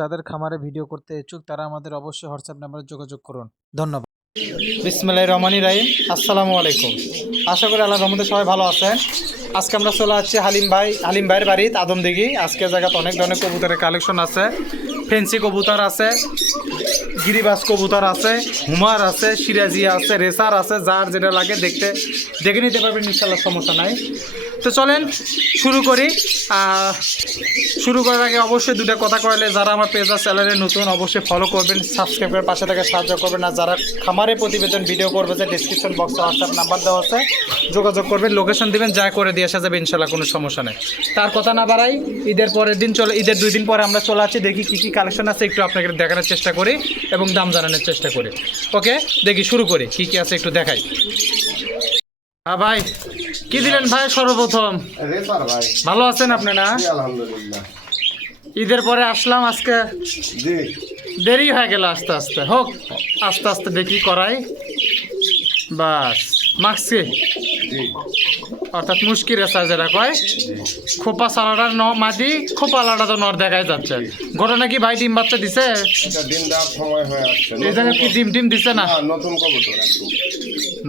যাদের খামারে ভিডিও করতে ইচ্ছুক তারা আমাদের অবশ্যই হোয়াটসঅ্যাপ নাম্বারে যোগাযোগ করুন। ধন্যবাদ। বিসমিল্লাহির রহমানির রহিম। আসসালামু আলাইকুম। আশা করি আল্লাহর রহমতে সবাই ভালো আছেন। আজকে আমরা চলে আসছি হালিম ভাইয়ের বাড়িতে আদমদিঘি। আজকে জায়গাতে অনেক ধরনের কবুতরের কালেকশন আছে। ফেন্সি কবুতর আছে, গিরিবাজ কবুতর আছে, হুমার আছে, সিরাজিয়া আছে, রেসার আছে, যার যেটা লাগে দেখে নিতে পারবেন, ইনশাল্লাহ সমস্যা নাই। তো চলেন শুরু করি। শুরু করার আগে অবশ্যই দুটো কথা কইলে, যারা আমার পেজ আর চ্যানেলে নতুন অবশ্যই ফলো করবেন, সাবস্ক্রাইব করে পাশে থেকে সাহায্য করবেন। আর যারা খামারে প্রতিবেদন ভিডিও করবে, যে ডিসক্রিপশন বক্সে হোয়াটসঅ্যাপ নাম্বার দেওয়া আছে, যোগাযোগ করবেন, লোকেশন দিবেন, যা করে দিয়ে আসা যাবে ইনশাল্লাহ, কোনো সমস্যা নেই। তার কথা না বাড়াই, ঈদের 2 দিন পরে আমরা চলে আসছি। দেখি কী কালেকশন আছে একটু আপনাকে দেখানোর চেষ্টা করি এবং দাম জানানোর চেষ্টা করি। ওকে, দেখি শুরু করি, কী আছে একটু দেখাই। হ্যাঁ ভাই, কি দিলেন ভাই? সর্বপ্রথম ভালো আছেন আপনি? না, ঈদের পরে আসলাম আজকে, দেরি হয়ে গেল। আস্তে আস্তে দেখি করাই। বাস মাখছি, অর্থাৎ মুশকিল রেসার যেটা কয়, খোপা সালাডার মাদি, খোপা আলাদা তো নর দেখাই যাচ্ছে। ঘটনা কি ভাই, ডিম বাচ্চা দিছে? এই জায়গায় কি ডিম দিছে? না,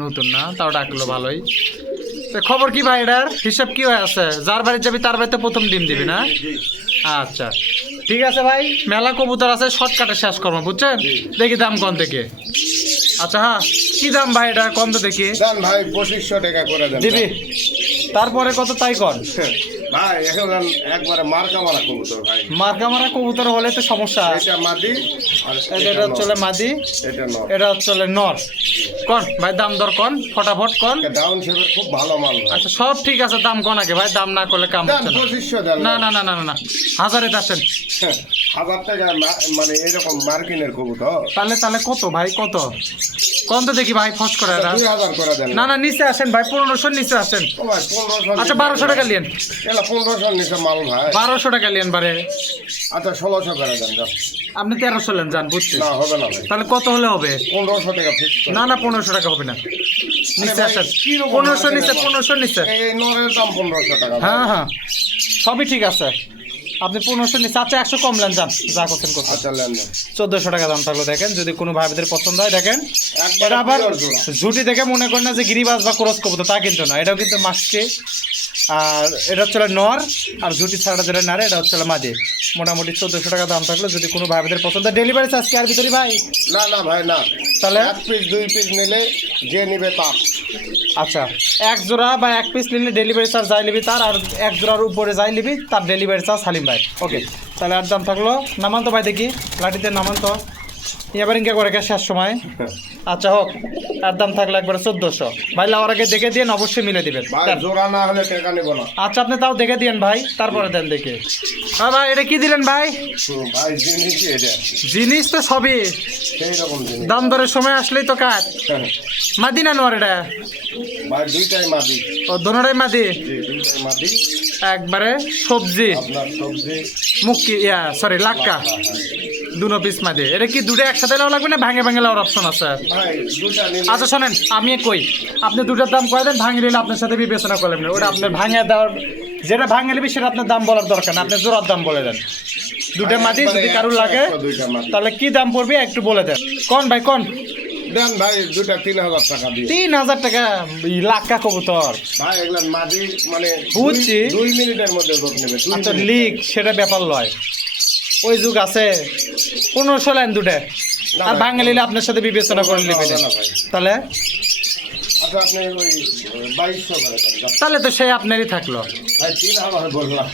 নতুন না, তাও ডাকলো ভালোই। খবর কি ভাই, এটার হিসাব কি হয়ে আছে? যার বাড়ি যাবি তার বাড়িতে প্রথম ডিম দিবি না? আচ্ছা ঠিক আছে ভাই, মেলা কবুতর আছে, শর্টকাটে শেষ করবো, বুঝছেন? দেখি দাম কোন থেকে। আচ্ছা হ্যাঁ, কি দাম ভাই এটা কম তো দেখি? ভাই 2500 টাকা করে দেন দিবি, তারপরে কত তাই কর ভাই। এখন একবারে মার্কা মারা কবুতর ভাই, মার্কা মারা কবুতর হলে তো সমস্যা। এটা মাদি আর এটা হচ্ছে মাদি, এটা নর, এটা হচ্ছে নর। কোন ভাই দাম দর কোন, ফটাফট কোন। ডাউন শেপের খুব ভালো মাল ভাই। আচ্ছা সব ঠিক আছে, দাম কোন আগে ভাই, দাম না করলে কাম হচ্ছে না। 2500 দেন না না না না না, হাজারে আসেন। 1000 টাকা মানে এরকম মার্কিনের কবুতর। তাহলে কত ভাই, কত কোন তো দেখি ভাই, ফস করে। 2000 করে দেন। না না, নিচে আসেন ভাই, 1500 নিচে আসেন। ও ভাই 1500। আচ্ছা 1200 টাকা লিয়েন। এলা 1500 নিচে মাল ভাই। 1200 টাকা লিয়েন বারে। আচ্ছা 1600 করে দেন। আপনি 1300 লেন, জান বুঝছি। না হবে না ভাই, তাহলে কত হলে হবে? 1500 টাকা ফিক্স। না না, 1500 টাকা হবে না, নিচে আসেন। 1500 নিচে, 1500 নিচে। এই নরের দাম 1500 টাকা। হ্যাঁ হ্যাঁ, সবই ঠিক আছে। আপনি 1500 নিচে। আচ্ছা 100 কম লেন, যান যা করছেন করছেন। আচ্ছা লেন 1400 টাকা দাম থাকলো। দেখেন যদি কোনো ভাইদের পছন্দ হয়, দেখেন এটা আবার ঝুটি দেখে মনে করেন না যে গিরিবাজ বা ক্রস কবুতর, তা কিন্তু না, এটাও কিন্তু মাস্কে। আর এটা হচ্ছে নর, আর ঝুটি ছাড়া যেটা নারে এটা হচ্ছে মাদি। মোটামুটি 1400 টাকা দাম থাকলো। যদি কোনো ভাইদের পছন্দ, ডেলিভারি চার্জ কি আর ভিতরে ভাই? না না ভাই না, তাহলে 1 পিস 2 পিস নিলে যে নিবে তার। আচ্ছা, 1 জোড়া বা 1 পিস নিলে ডেলিভারি চার্জ যাই নিবি তার, আর 1 জোড়ার উপরে যাই নিবি তার ডেলিভারি চার্জ হালিম ভাই। ওকে, তাহলে আর দাম থাকলো। নামান তো ভাই দেখি, লাঠিতে নামান তো, এবার ইনকে করে শেষ সময়। আচ্ছা হোক, আর দাম থাকলো একবারে 1400 ভাই। লাওয়ার আগে দেখে দিন, অবশ্যই মিলে দিবেন। জোড়া না হলে টাকা নেব না। আচ্ছা আপনি তাও দেখে দিন ভাই, তারপরে দেন দেখে। হ্যাঁ ভাই, এটা কি দিলেন ভাই? ভাই জিনিস তো সবই সেই রকম জিনিস, দাম দরের সময় আসলেই তো কাজ। মাদি না নোয়ার এটা? ভাই দুইটাই মাদি। ও দোনোটাই মাদি? জি দুইটাই মাদি। একবারে সবজি, আপনার সবজি মুখি সরি লাক্কা, দুনো পিস মাদি। এটা কি দুটো একসাথে নেওয়া লাগবে না ভাঙে ভাঙে নেওয়ার অপশন আছে? ভাই দুইটা নিলে। আচ্ছা শোনেন, আমি কই, আপনি দুটার দাম কয়ে দেন, ভাঙে নিলে আপনার সাথে বিবেচনা করলেন না। ওটা আপনার ভাঙে দেওয়ার, যেটা ভাঙে নিবি সেটা আপনার দাম বলার দরকার না, আপনি জোড়ার দাম বলে দেন। দুটো মাদি যদি কারোর লাগে তাহলে কি দাম পড়বে একটু বলে দেন। কোন ভাই কোন দেন ভাই, দুইটা 3000 টাকা দিয়ে। 3000 টাকা লাক্কা কবুতর ভাই এগুলা মাদি মানে বুঝছি, 2 মিনিটের মধ্যে লোক নেবে। আচ্ছা লিক সেটা ব্যাপার লয়, ওই যুগ আছে। 1500 লাইন দুটো, আর ভাঙে নিলে আপনার সাথে বিবেচনা করে নেবেন। তাহলে আচ্ছা আপনি ওই 2200 করে দেন। তাহলে তো সেই আপনারই থাকলো ভাই 3000 বললাম।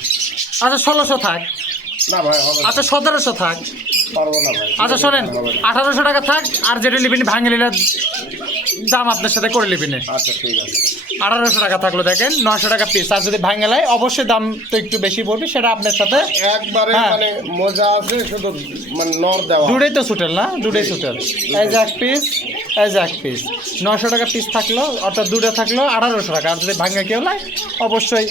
আচ্ছা 1600 থাক। না ভাই হবে না। আচ্ছা 1700 থাক। পারবো না ভাই। আচ্ছা শোনেন, 1800 টাকা থাক, আর যেটা নিবেন ভাঙে নিলে দাম আপনার সাথে করে নিবেন। আচ্ছা ঠিক আছে, 1800 টাকা থাকলো। দেখেন 900 টাকা পিস, আর যদি ভাঙে নেয় অবশ্যই দাম তো একটু বেশি পড়বে, সেটা আপনার সাথে একবারে মানে মজা আছে, শুধু মানে নর দেওয়া। দুটোই তো সুটেল না, দুটোই সুটেল। এই যে 1 পিস, এই যে 1 পিস, 900 টাকা পিস থাকলো, অর্থাৎ দুটো থাকলো 1800 টাকা। আর যদি ভাঙে কেউ নেয় অবশ্যই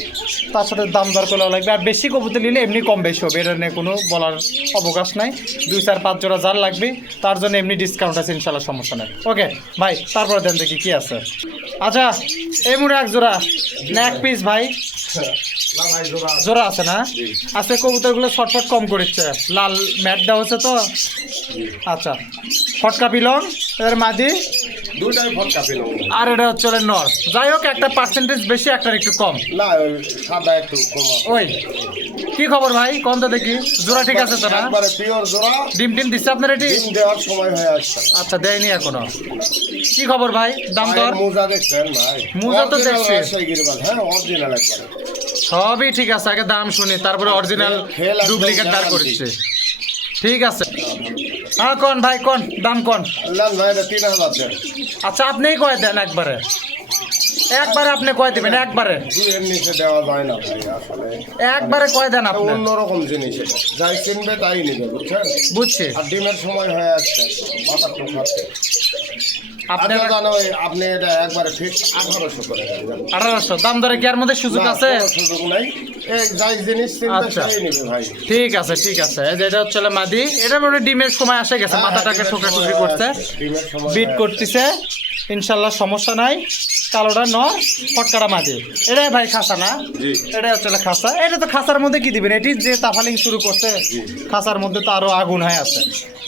তার সাথে দাম দর করে লাগবে। আর বেশি কবুতর নিলে এমনি কম বেশি হবে, এটা নিয়ে কোনো বলার অবকাশ নাই। 2 4 5 জোড়া যার লাগবে তার জন্য এমনি ডিসকাউন্ট আছে, ইনশাল্লাহ সমস্যা নেই। ওকে ভাই, তারপরে দেন দেখি কি আছে। আচ্ছা এই মুড়ে 1 জোড়া না 1 পিস ভাই? না ভাই জোড়া জোড়া আছে না? আজকে কবুতরগুলো ছটফট কম করেছে, লাল ম্যাট দেওয়া হচ্ছে তো। আচ্ছা, ফটকা পিলং এর মাদি, দুটাই ফটকা পেল আর এটা হচ্ছে নর। যাই হোক, একটা পার্সেন্টেজ বেশি, একটার একটু কম। না ওই সাদা একটু কম ওই কি খবর ভাই, কোন তো দেখি জোড়া ঠিক আছে তো না? একবারে পিওর জোড়া ডিম টিম দিচ্ছে আপনার এটি? ডিম দেওয়ার সময় হয়ে আসছে আচ্ছা, দেয়নি এখনো। কি খবর ভাই, দাম দর? ভাই, মোজা দেখছেন ভাই? মোজা তো Original দেখছি। রাজশাহী গিরিবাজ, হ্যাঁ অরিজিনাল একবারে সবই ঠিক আছে, আগে দাম শুনি, তারপরে অরিজিনাল খেল একদম ডুপ্লিকেট দাঁড় guarantee। করছে। ঠিক আছে, হ্যাঁ কোন ভাই, কোন দাম কোন? না না এটা 3000 দেন আচ্ছা, আপনিই কয় দেন একবারে, একবারে আপনি কয় দিবেন একবারে? দুইয়ের নিচে দেওয়া যায় না ভাই আসলে একবারে কয় দেন আপনি? অন্যরকম জিনিস এটা, যাই কিনবে তাই নিবে বুঝছেন। বুঝছি। আর ডিমের সময় হয়ে আসছে মাথার তো খাচ্ছে। আপনি আপনি জানো আপনি এটা একবারে ফিক্স 1800 করে দেন। 1800 দাম দরে কি আর মধ্যে সুযোগ না, আছে? কোনো সুযোগ নাই, এই যাই জিনিস কিনবে আচ্ছা। তাই নিবে ভাই। ঠিক আছে, ঠিক আছে। এই যে এটা হচ্ছে মাদি, এটা মনে হয় ডিমের সময় আসে গেছে, হ্যাঁ, মাথাটাকে ডিমের ঠোকাঠুকি সময় করছে, আসছে, ডিমের সময় বিট হয়ে করতেছে, ইনশাল্লাহ সমস্যা নাই। কালোটা নর, ফটকাটা মাদি, এটাই ভাই খাসা না? জি। এটা হচ্ছে খাসা। এটা তো খাসার মধ্যে কি দিবেন, এটি যে তাফালিং শুরু করছে, খাসার মধ্যে তো আরো আগুন হয়ে আছে।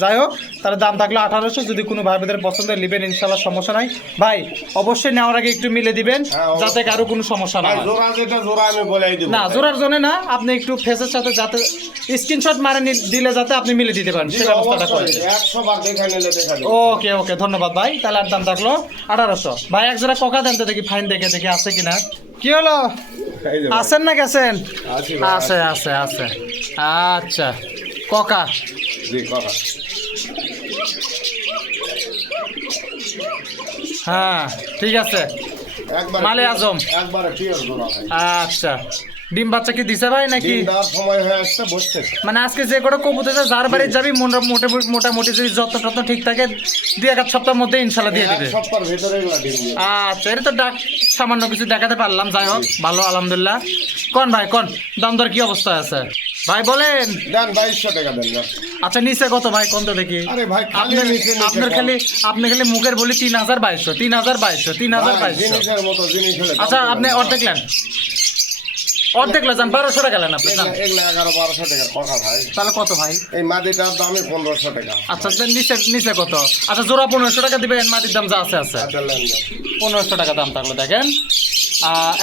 যাই হোক, তার দাম থাকলো 1800, যদি কোনো ভাই বোনদের পছন্দ নেবেন ইনশাল্লাহ সমস্যা নাই। ভাই অবশ্যই নেওয়ার আগে একটু মিলে দিবেন, হ্যাঁ, যাতে কারো কোনো সমস্যা না ভাই হয়। জোড়া যেটা জোড়া আমি বলেই দেব। না, জোড়ার জন্য না, আপনি একটু ফেসের সাথে যাতে স্ক্রিনশট মারে দিলে যাতে আপনি মিলে দিতে পারেন, জি, সে ব্যবস্থাটা করে। অবশ্যই, 100 বার দেখা নিলে দেখা দেব। ওকে ওকে, ধন্যবাদ ভাই। তাহলে আর দাম থাকলো 1800। ভাই এক জোড়া কোকা দেন তো দেখি, ফাইন দেখে দেখি আছে কিনা। কি হলো, এই যে ভাই, আছেন না গেছেন? আছি ভাই, আছে আছে আছে। আচ্ছা, কোকা। জি কথা। হ্যাঁ ঠিক আছে। একবারে মালে pure- আজম। একবারে পিওর জোড়া ভাই। আচ্ছা, ডিম বাচ্চা কি দিছে ভাই নাকি? ডিম দেওয়ার সময় হয়ে আসছে, বসতেছে। মানে আজকে যে কটা কবুতর আছে, যার বাড়ি যাবি মোটামুটি যদি যত টত ঠিক থাকে, 2-1 সপ্তাহের মধ্যে ইনশাল্লাহ দিয়ে দিবে। এক সপ্তাহের ভিতরে এগুলা ডিম দিয়ে। আচ্ছা, এটা তো ডাক সামান্য কিছু দেখাতে পারলাম। যাই হোক, ভালো আলহামদুলিল্লাহ। কোন ভাই কোন, দাম দর কি অবস্থায় আছে ভাই বলেন? দেন 2200 টাকা দেন না। আচ্ছা, নিচে কত ভাই, কোন তো দেখি? আরে ভাই, খালি আপনার নিচে নিচে আপনার কম। খালি আপনি খালি মুখের বলি 3200 3200 ভাই, 3200। জিনিসের মতো জিনিস হলে দাম আচ্ছা, কম আপনি হবে। অর্ধেক নেন, অর্ধেক যান 1200 টাকা নেন আপনি যান। এগুলা 11-1200 টাকার কথা ভাই। তাহলে কত ভাই? এই মাদিটার দামই 1500 টাকা। আচ্ছা, নিচে নিচে কত? আচ্ছা, জোড়া 1500 টাকা দিবেন, মাটির দাম যা আছে আছে। আচ্ছা লেন দেন। 1500 টাকা দাম থাকলো। দেখেন,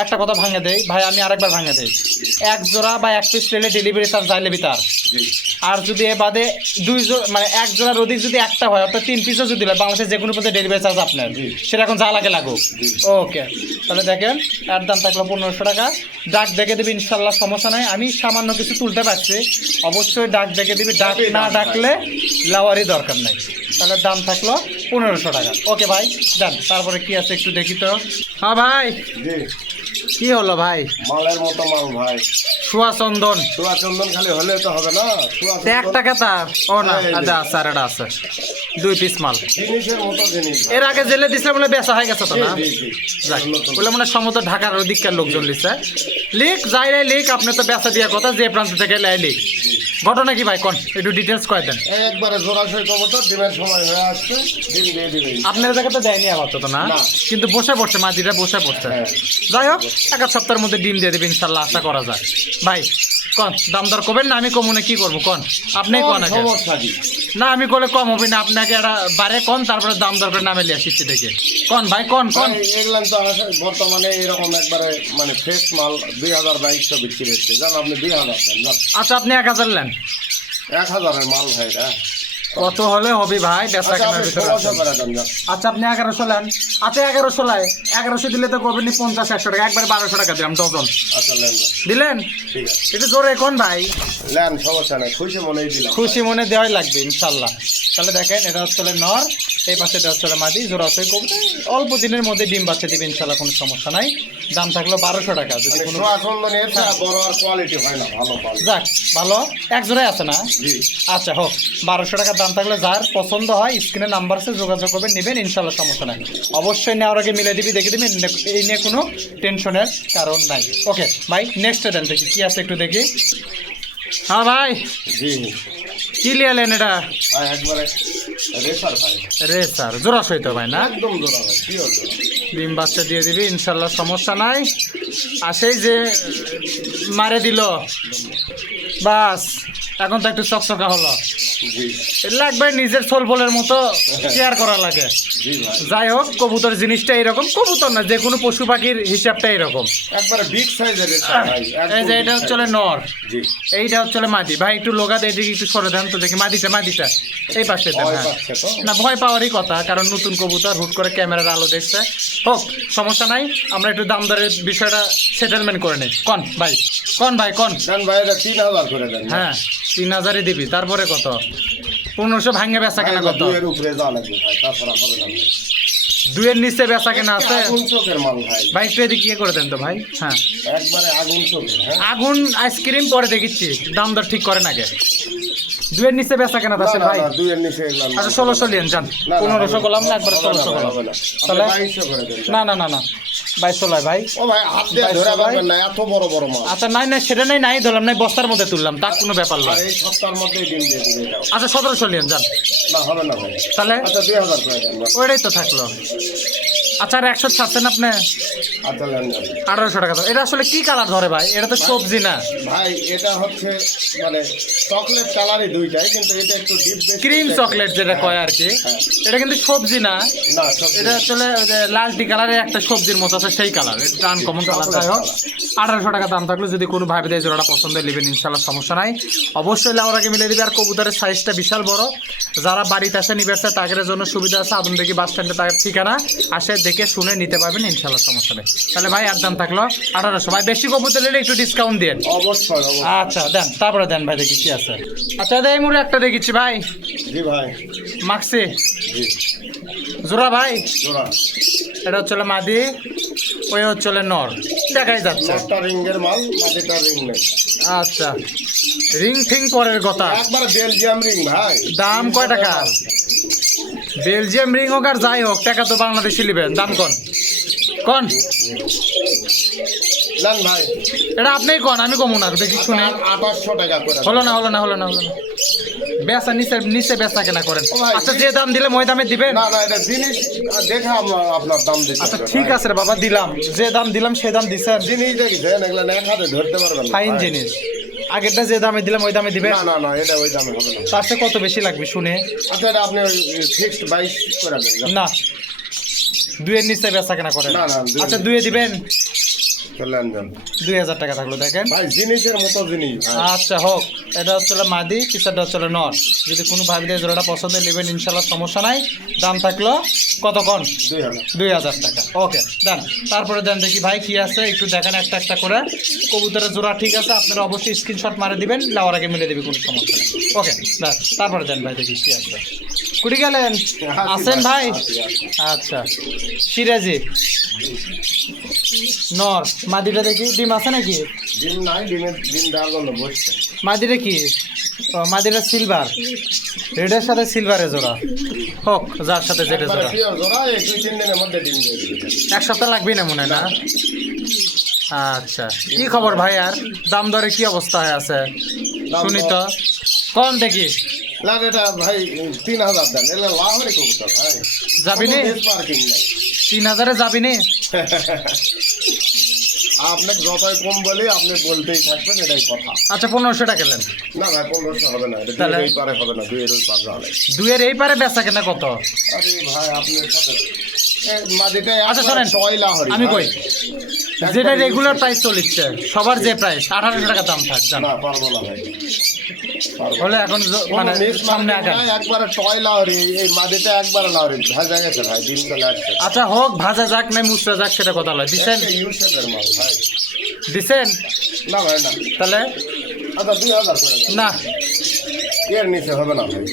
একটা কথা ভাঙে দেই ভাই, আমি আরেকবার ভাঙে দেই। এক জোড়া বা এক পিস নিলে ডেলিভারি চার্জ চাইলে তার। জি আর যদি এ বাদে দুই জোড়া, মানে এক জোড়ার অধিক যদি একটা হয়, অর্থাৎ 3 পিসও যদি হয়, বাংলাদেশের যে কোনো পথে ডেলিভারি চার্জ আপনার, জি। সেটা এখন যা লাগে লাগুক। জি। ওকে, তাহলে দেখেন, এর দাম থাকলো 1500 টাকা। ডাক দেখে দেবে ইনশাল্লাহ, সমস্যা নাই। আমি সামান্য কিছু তুলতে পারছি, অবশ্যই ডাক দেখে দিবি, ডাক না ডাকলে লাওয়ারই দরকার নাই। তাহলে দাম থাকলো 1500 টাকা। ওকে ভাই, দেন। তারপরে কি আছে একটু দেখি তো। হ্যাঁ ভাই, জি, কি হলো ভাই? মালের মতো মাল ভাই। সুয়া চন্দন সুয়া চন্দন খালি হলে তো হবে না, সুয়া তে এক চন্দন টাকা তা? ও না, এই যে। আচ্ছা আছে, আর এটা আছে 2 পিস মাল। জিনিসের মতো জিনিস ভাই। এর আগে জেলে দিছিলে বলে বেচা হয়ে গেছে তো না? জি, জি, যাক, নতুন। বলে মনে হয় সমস্ত ঢাকার ওদিককার লোকজন লিখছে। লিখ যাই রে লিখ, আপনি তো বেচা দিয়া কথা, যে প্রান্ত থেকে লাই লিখ। ঘটনা কি ভাই কোন, একটু ডিটেলস কয়ে দেন। এই একবারে জোড়াশয় কবুতর, ডিমের সময় হয়ে আসছে, ডিম দিয়ে দিবেন। আপনার জায়গা তো দেয়নি আবার তো না, না। কিন্তু বসে পড়ছে, মাদিটা বসে পড়ছে। হ্যাঁ। যাই হোক, 1 সপ্তাহের মধ্যে ডিম দিয়ে দেবে ইনশাল্লাহ, আশা করা যায়। ভাই কোন, দাম দর করবেন না আমি কমনে কি করবো কোন? আপনি কোন আগে। সমস্যা কি? না, আমি করলে কম হবে না, আপনাকে একটা বারে কোন, তারপরে দাম দর করে নামে লিয়া শিখতে থেকে কোন ভাই, কোন কোন। ভাই, এগুলান তো বর্তমানে এরকম একবারে মানে ফ্রেশ মাল 2200 বিক্রি হচ্ছে, জান আপনি 2000 দেন জান। আচ্ছা, আপনি 1000 নেন, 1000-এর মাল ভাই এটা। কত হলে হবে ভাই বেচা আচ্ছা কেনার আপনি ভিতরে 1600 আছেন। করে দেন জান। আচ্ছা, আপনি 1100 নেন। আচ্ছা, 1100 লাই, 1100 দিলে তো করবেন 50-100 টাকা, একবার 1200 টাকা দিলাম ডজন। আচ্ছা লেন দেন। দিলেন? ঠিক আছে, একটু জোরে কোন ভাই, লেন সমস্যা নেই, খুশি মনেই দিলাম। খুশি মনে দেওয়াই লাগবে ইনশাল্লাহ। তাহলে দেখেন, এটা হচ্ছে নর, এই পাশে এটা হচ্ছে মাদি, জোড়া হচ্ছে কবুতর, অল্প দিনের মধ্যে ডিম বাচ্চা দিবে ইনশাল্লাহ, কোনো সমস্যা নাই। দাম থাকলো 1200 টাকা। যদি মানে কোনো সোয়া চন্দন এর চেয়ে বড় আর কোয়ালিটি হয় না, ভালো কোয়ালিটি। যাক, ভালো, এক জোড়াই আছে না? জি আচ্ছা হোক, 1200 টাকার দাম থাকলে যার পছন্দ হয় স্ক্রিনে নাম্বার আছে, যোগাযোগ করবেন, নেবেন ইনশাল্লাহ, সমস্যা নাই। অবশ্যই নেওয়ার আগে মিলে দিবি, দেখে দিবি, এই নিয়ে কোনো টেনশনের কারণ নাই। ওকে ভাই, নেক্সট দেন দেখি কি আছে একটু দেখি। হ্যাঁ ভাই, জি কি লিয়ালেন এটা? ভাই, একবারে রেসার ভাই, রে স্যার, জোড়া সইত ভাই না? একদম জোড়া ভাই, পিওর জোড়া। ডিম বাচ্চা দিয়ে দিবি ইনশাল্লাহ, সমস্যা নাই। আর সেই যে মারে দিল, বাস এখন তো একটু চকচকা হলো। জি লাগবে নিজের সোলফলের মতো কেয়ার করা লাগে। জি ভাই, যাই হোক, কবুতর জিনিসটা এরকম, কবুতর না যে কোনো পশু পাখির হিসাবটা এরকম। একবারে বিগ সাইজের ভাই। এই যে এটা হচ্ছে নর, জি এইটা হচ্ছে মাদি। ভাই একটু লোগাতে এদিকে একটু সরে দেন তো দেখি, মাদিটা মাদিটা এই পাশে দেন। ভয় হ্যাঁ। পাচ্ছে তো। না ভয় পাওয়ারই কথা, কারণ নতুন কবুতর হুট করে ক্যামেরার আলো দেখছে। হোক, সমস্যা নাই, আমরা একটু দাম দরের বিষয়টা সেটেলমেন্ট করে নিই। কন ভাই, কন ভাই, কন। দেন ভাই, এটা 3000 করে দেন। হ্যাঁ 3000-ই দিবি, তারপরে কত? 1500 ভাঙে বেচা কেনা কত? 2 এর উপরে যাওয়া লাগবে ভাই, তাছাড়া হবে না ভাই। 2 এর নিচে বেচা কেনা আছে? আগুন চোখের মাল ভাই, ভাই একটু এদিকে ইয়ে করে দেন তো ভাই। হ্যাঁ একবারে আগুন চোখের। হ্যাঁ আগুন আইসক্রিম পরে দেখিচ্ছি, দাম দর ঠিক করেন আগে। 2 এর নিচে বেচা কেনা আছে ভাই? 2 এর নিচে এগুলো না। আচ্ছা 1600 লিয়েন যান। 1500 করলাম না, একবার 1600 করলাম। তাহলে 2200 করে দেন। না না না না 2200 লয় ভাই। ও ভাই, হাত দিয়ে ধরে 2200 ভাই। পারবেন না, এত বড় বড় মাল। আচ্ছা নাই নাই, সেটা নাই নাই ধরলাম, নাই বস্তার মধ্যে তুললাম, তা কোনো ব্যাপার আর নয়। এই সপ্তাহের মধ্যেই ডিম দিয়ে দিবে এটাও। আচ্ছা 1700 লিয়েন যান। না হবে না ভাই। তাহলে আচ্ছা 2000 করে দেন ভাই। ওইটাই তো থাকলো। আচ্ছা আর 100 ছাড়ছেন আপনি? আচ্ছা দেন ভাই। 1800 টাকা দাও। এটা আসলে কি কালার ধরে ভাই? এটা তো সবজি না, ভাই এটা হচ্ছে মানে চকলেট কালারই দুইটাই, কিন্তু এটা একটু ডিপ বেশি। ক্রিম চকলেট যেটা কয় আর কি। হ্যাঁ। এটা কিন্তু সবজি না, না সব এটা আসলে ওই যে লালটি কালারের একটা সবজির মতো আছে, সেই কালার, এটা আনকমন কালার। যাই হোক 1800 টাকা দাম থাকলো, যদি কোনো ভাই দেয় জোড়াটা পছন্দ নেবেন ইনশাল্লাহ, সমস্যা নাই। অবশ্যই লাউরাকে মিলে দিবে। আর কবুতরের সাইজটা বিশাল বড়, যারা বাড়িতে আসে নিবে আসে তাদের জন্য সুবিধা আছে। আদমদিঘি বাস স্ট্যান্ডে তাদের ঠিকানা, আসে দেখে শুনে নিতে পারবেন ইনশাল্লাহ, সমস্যা নেই। তাহলে ভাই আর দাম থাকলো 1800। ভাই বেশি কবুতর নিলে একটু ডিসকাউন্ট দেন। অবশ্যই অবশ্যই। আচ্ছা দেন, তারপরে দেন ভাই, দেখি কি আছে। আচ্ছা এই মুড়ে একটা দেখেছি ভাই, জি ভাই। মাক্সি জি জোড়া ভাই। জোড়া। এটা হচ্ছে মাদি, ওই হচ্ছে নর, দেখাই যাচ্ছে। নটটা রিংয়ের মাল, মাটিটা রিং নেই। আচ্ছা রিং ফিং পরের কথা। একবারে বেলজিয়াম রিং ভাই। দাম কয় টাকা? বেলজিয়াম রিং হোক আর যাই হোক, টাকা তো বাংলাদেশি নেবেন। দাম কন কন, নেন ভাই। এটা আপনিই কন, আমি কমু না, দেখি শুনে। 2800 টাকা করে। হলো না হলো না হলো না হলো না, বেচা নিচে নিচে বেচা কেনা করেন। ও ভাই, আচ্ছা যে দাম দিলাম ওই দামে দিবেন? না না, এটা জিনিস দেখে আপনার দাম দিতে আচ্ছা হবে ঠিক ভাই। আছে রে বাবা, দিলাম, যে দাম দিলাম সেই দাম দিছেন। জিনিস দেখেছেন, এগুলো এক হাতে ধরতে পারবেন না ফাইন ভাই। জিনিস, আগেরটা যে দামে দিলাম ওই দামে দিবেন? না না না, এটা ওই দামে হবে না। তার চেয়ে কত বেশি লাগবে শুনে? আচ্ছা এটা আপনি ফিক্সড 22 করে দেন। না 2 এর নিচে বেচা কেনা করেন? না, না, 2 আচ্ছা 2 এ দিবেন? চলেন যান 2000 টাকা থাকলো, দেখেন। ভাই, জিনিসের মতো জিনিস ভাই। আচ্ছা হোক, এটা হচ্ছে মাদি, পিছাটা হচ্ছে নর। যদি কোনো ভাবিদের জোড়াটা পছন্দ নেবেন ইনশাল্লাহ, সমস্যা নাই। দাম থাকলো কতক্ষণ? 2000। 2000 টাকা। ওকে দেন, তারপরে দেন দেখি ভাই কি আছে, একটু দেখেন একটা একটা করে। কবুতরের জোড়া ঠিক আছে, আপনারা অবশ্যই স্ক্রিনশট মারে দিবেন, লাওয়ার আগে মিলে দেবে, কোনো সমস্যা নেই। ওকে দেন, তারপরে দেন ভাই দেখি কি আছে। কুড়ি গেলেন? আছেন ভাই? আচ্ছা সিরাজি নর, মাদিটা দেখি ডিম আছে নাকি? ডিম নাই, ডিম দেওয়ার জন্য বসছে। মাদিটা কি? ও মাদিটা সিলভার, রেডের সাথে সিলভারের জোড়া। হোক যার সাথে যেটা একবারে জোড়া। pure জোড়া, এই 2-3 দিনের মধ্যে ডিম দিয়ে দিবে। এক সপ্তাহ লাগবেই না মনে হয় না? আচ্ছা কি খবর ভাই, আর দাম দরে কি অবস্থা হয়ে আছে দাম শুনি দর- তো, কম দেখি। না এটা ভাই 3000 দেন, এলে লাহোরি কবুতর ভাই। যাবি নে? পার্কিং নাই। 3000-এ যাবি নে? আপনাকে যতই কম বলি আপনি বলতেই থাকবেন, এটাই কথা। আচ্ছা 1500 টাকা নেন। না ভাই 1500 হবে না, এটা তাহলে? 2 এর পারে হবে না, 2 এর ওই পার যাওয়া লাগবে। 2 এর এই পারে বেচা কেনা কত? আরে ভাই আপনার সাথে মাঝেটা আচ্ছা শোনেন, ছয় লাহোরি আমি ভাই। কই যেটা রেগুলার প্রাইস চলিচ্ছে সবার যে প্রাইস 1800 টাকা দাম থাক জান। না পারবো না ভাই, পারবো না। হলে এখন মানে কোনো mix সামনে market আগান। নাই, একবারে টয় লাহোরি, এই মাঝেটা একবারে লাহোরি ভাজা গেছে ভাই, ডিম চলে আসছে। আচ্ছা হোক, ভাজা যাক নাই মুচড়া যাক, সেটা কথা লয়। দিছেন? একটা ইউসেফের মাল ভাই। দিছেন? না ভাই না। তাহলে আচ্ছা 2000 করে দেন। না, এর নিচে হবে না ভাই।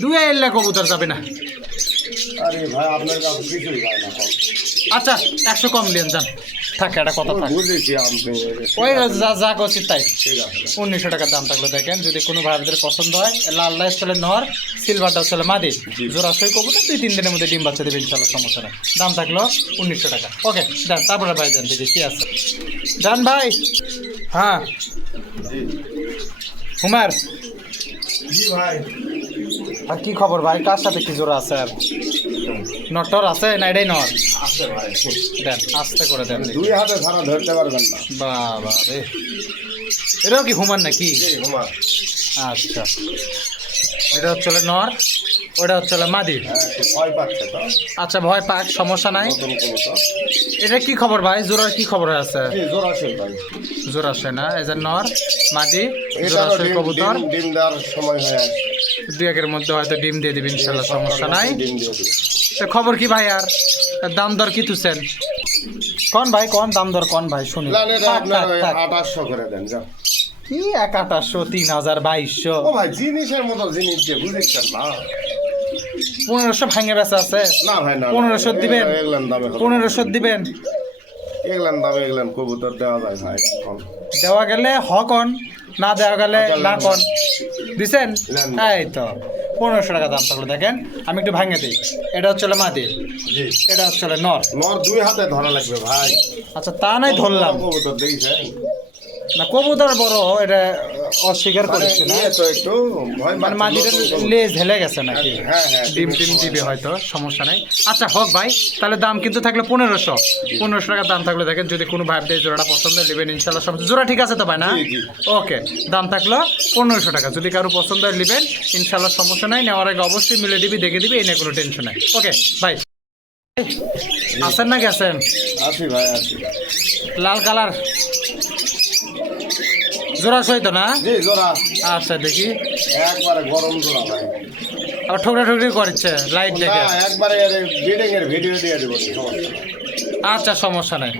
2 এ এলে কবুতর যাবে না। আরে ভাই আপনার কাছে কিছুই যায় না কম। আচ্ছা 100 কম দিন যান, থাক এটা কথা থাক। বুঝেছি আপনি। ওই যা যা করছি তাই। ঠিক আছে। 1900 টাকার দাম থাকলো, দেখেন যদি কোনো ভাইদের পছন্দ হয়। লাল লাইস চলে নর, সিলভারটা চলে মাদি, জোড়া সই কবুতর 2-3 দিনের মধ্যে ডিম বাচ্চা দেবে ইনশাল্লাহ, সমস্যা নেই। দাম থাকলো 1900 টাকা। ওকে দেন, তারপরে ভাই দেন দেখি কি আছে। ডান ভাই। হ্যাঁ জি হুমার, জি ভাই। আর কি খবর ভাই, কার সাথে কি জোড়া আছে? আর নটর আছে না? এটাই নর। আছে ভাই। দেন আস্তে করে দেন দেখি। 2 হাতে ছাড়া ধরতে পারবেন না। বাবা রে, এটাও কি হুমান নাকি? জি হুমার। আচ্ছা, এটা হচ্ছে নর, ওটা হচ্ছে মাদি। হ্যাঁ, একটু ভয় পাচ্ছে তো, আচ্ছা, ভয় পাক, সমস্যা নাই। নতুন কবুতর। এটা কি খবর ভাই, জোড়ার কি খবর আছে? জি জোড়াশই ভাই। জোড়াশয় না, এই যে নর মাদি এটারও জোড়াশয় ডিম কবুতর। ডিম ডিম দেওয়ার সময় হয়ে আসছে। দু একের মধ্যে হয়তো ডিম দিয়ে দিবেন ইনশাল্লাহ, সমস্যা নাই। ডিম দিয়ে দিবে। তো খবর কি ভাই, আর দাম দর কি তুছেন? কোন ভাই, কোন দাম দর কোন ভাই, শুনি। প্ল্যান এটা থাক, আপনার থাক, ওই থাক। 2800 করে দেন যাও। কি 2800, 3000, 2200, ও ভাই জিনিসের মতো জিনিস দিয়ে বুঝেছেন না? 1500 ভাঙে বেচা আছে। না ভাই না, 1500 দিবেন, এগুলান দামে হবে না। 1500 দিবেন। এগুলান দামে এগুলান কবুতর দেওয়া যায় ভাই এখন। দেওয়া গেলে হ কন, না দেওয়া গেলে না কন। দিছেন? নেন। এই তো 1500 টাকা দাম থাকলো। দেখেন আমি একটু ভাঙে দিই। এটা হচ্ছে মাদি, জি এটা হচ্ছে নর। নর 2 হাতে ধরা লাগবে ভাই। আচ্ছা, তা নাই ধরলাম কবুতর দেখছেন না, কবুতর বড়, এটা অস্বীকার মানে করছে না। ইয়ে তো একটু ভয় মানে পাচ্ছে, মাদিটা নতুন কবুতর। লেজ ঢেলে গেছে নাকি? হ্যাঁ হ্যাঁ ডিম টিম দিবে হয়তো, সমস্যা নাই। আচ্ছা হোক ভাই, তাহলে দাম কিন্তু থাকলো 1500 টাকা দাম থাকলো। দেখেন যদি কোনো ভাই দিয়ে জোড়াটা পছন্দ নেবেন ইনশাল্লাহ, সমস্যা, জোড়া ঠিক আছে তো ভাই না? জি, জি। ওকে, দাম থাকলো 1500 টাকা। যদি কারো পছন্দ হয় নেবেন ইনশাল্লাহ, সমস্যা নাই। নেওয়ার আগে অবশ্যই মিলে দিবি, দেখে দিবি, এই নিয়ে কোনো টেনশন নাই। ওকে ভাই, আসেন না গেছেন? আছি ভাই আছি। লাল কালার জোড়া সহিত না? জি জোড়া আচ্ছা দেখি, একবারে গরম জোড়া ভাই। আবার ঠোকরা ঠুকরি করছে লাইট দেখে। না একবারে ব্রিডিং এর ভিডিও দিয়ে দিব সমস্যা নাই। আচ্ছা, সমস্যা নাই।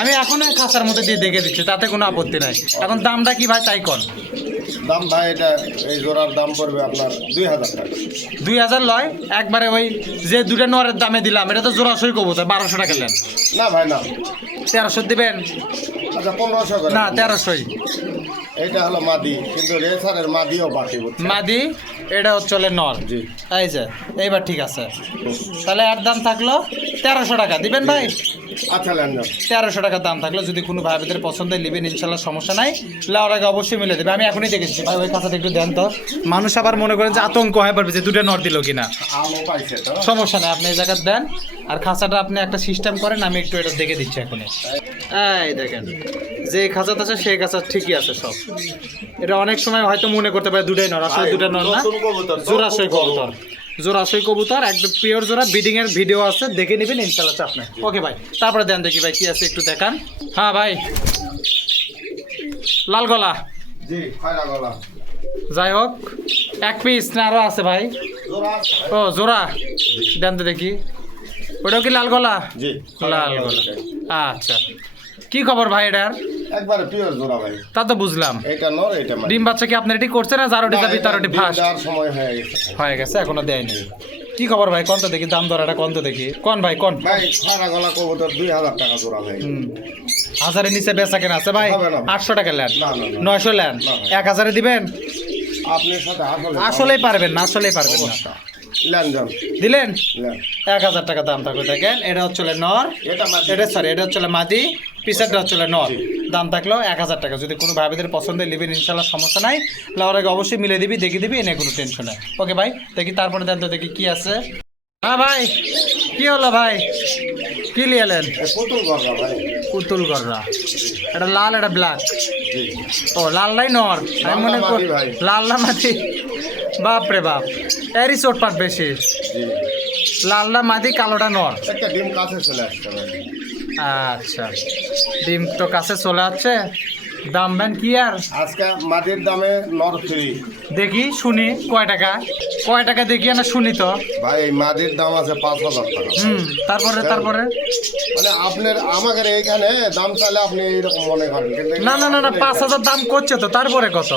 আমি এখন খাঁচার মধ্যে দিয়ে দেখে দিচ্ছি, তাতে কোনো আপত্তি নাই। এখন দামটা কি ভাই তাই কন? দাম ভাই এটা এই জোড়ার দাম পড়বে আপনার 2000 টাকা। 2000 লয় একবারে, ওই যে দুটো নরের দামে দিলাম, এটা তো জোড়াশই কবুতর, 1200 টাকা নেন। না ভাই না, 1300 দিবেন? আচ্ছা 1500 করে। না, 1300। এটা হলো মাদি, কিন্তু রেসারের মাদিও বাকি বুঝছেন? মাদি, এটা হচ্ছে নর। জি এই যে এইবার ঠিক আছে, তাহলে এর দাম থাকলো 1300 টাকা দিবেন ভাই। আচ্ছা লেন যান। 1300 টাকা দাম থাকলো। যদি কোনো ভাইদের পছন্দের নেবেন ইনশাল্লাহ, সমস্যা নাই। লাউর আগে অবশ্যই মিলে দেবে। আমি এখনই দেখেছি ভাই, ওই খাতাটা একটু দেন তো। মানুষ আবার মনে করেন যে আতঙ্ক হয়ে পড়বে যে দুটো নর দিল কিনা। আলো পাইছে তো। সমস্যা নাই, আপনি এই জায়গা দেন। আর খাঁচাটা আপনি একটা সিস্টেম করেন, আমি একটু এটা দেখে দিচ্ছি এখনই। এই দেখেন, যে খাঁচাটা আছে সেই খাঁচা ঠিকই আছে সব। এটা অনেক সময় হয়তো মনে করতে পারে দুটাই নর, আসলে দুটা নর না, নতুন কবুতর তো, জোড়াশয় খুব কবুতর। জোড়াশয় কবুতর একদম পিওর জোড়া, বিডিং এর ভিডিও আছে, দেখে নেবেন ইনশাল্লাহ, চাপ নেই। ওকে ভাই, তারপরে দেন দেখি ভাই কি আছে একটু দেখান। হ্যাঁ ভাই, লাল গলা, জি খায়রা গলা। যাই হোক, এক পিস না আরো আছে ভাই? জোড়া ও জোড়া, দেন তো দেখি। ওটাও কি লাল গলা? জি লাল গলা, আচ্ছা। কি খবর ভাই এটার? একবারে পিওর জোড়া ভাই। তা তো বুঝলাম। এটা নর এটা মাদি। ডিম বাচ্চা কি আপনার এটি করছে না জারোটি যাবি তারোটি ফাঁস দেওয়ার সময় হয়ে গেছে। হয়ে গেছে, এখনো দেয়নি? কি খবর ভাই, কোন তো দেখি, দাম দর এটা কোন তো দেখি, কোন ভাই কোন? ভাই খায়রা গলা কবুতর 2000 টাকা জোড়া ভাই। 1000-এর নিচে বেচা কেনা আছে ভাই? হবে না। 800 টাকা লেন, না, না, না। 900 লেন, না, 1000-এ দিবেন? আপনার সাথে আসলেই পারবেন না, আসলেই পারবেন না। লেন যান দিলেন? লেন। 1000 টাকা দাম থাকবে। দেখেন এটা হচ্ছে নর, এটা মাদি। এটা সরি, এটা হচ্ছে মাদি, পিসারটা হচ্ছে নর। জি। দাম থাকলো 1000 টাকা। যদি কোনো ভাইদের পছন্দের নেবেন ইনশাল্লাহ, সমস্যা নাই। লাউর আগে অবশ্যই মিলে দিবি, দেখে দিবি, এনে কোনো টেনশন নাই। ওকে ভাই, দেখি তারপরে দেন তো দেখি কি আছে। হ্যাঁ ভাই, কি হলো ভাই, কি লিয়ালেন? এ পুতুল গলা ভাই। পুতুল গররা, এটা লাল, এটা ব্ল্যাক। জি ও লালটাই নর, আমি মনে লালটা মাদি ভাই। লাল্লা মাদি। বাপ রে বাপ, এরই চোটপাট বেশি। জি লালটা মাদি, কালোটা নর। একটা ডিম কাছে চলে আসছে ভাই। আচ্ছা, ডিম তো কাছে চলে আসছে। দাম বেন কি আর? আজকে মাটির দামে নর ফ্রি। দেখি শুনি কয় টাকা, কয় টাকা দেখি না শুনি তো। ভাই এই মাটির দাম আছে 5000 টাকা। তারপরে তারপরে মানে আপনার আমাদের এইখানে দাম চাইলে আপনি এইরকম মনে করেন, কিন্তু না না না না, 5000 দাম করছে তো, তারপরে কত?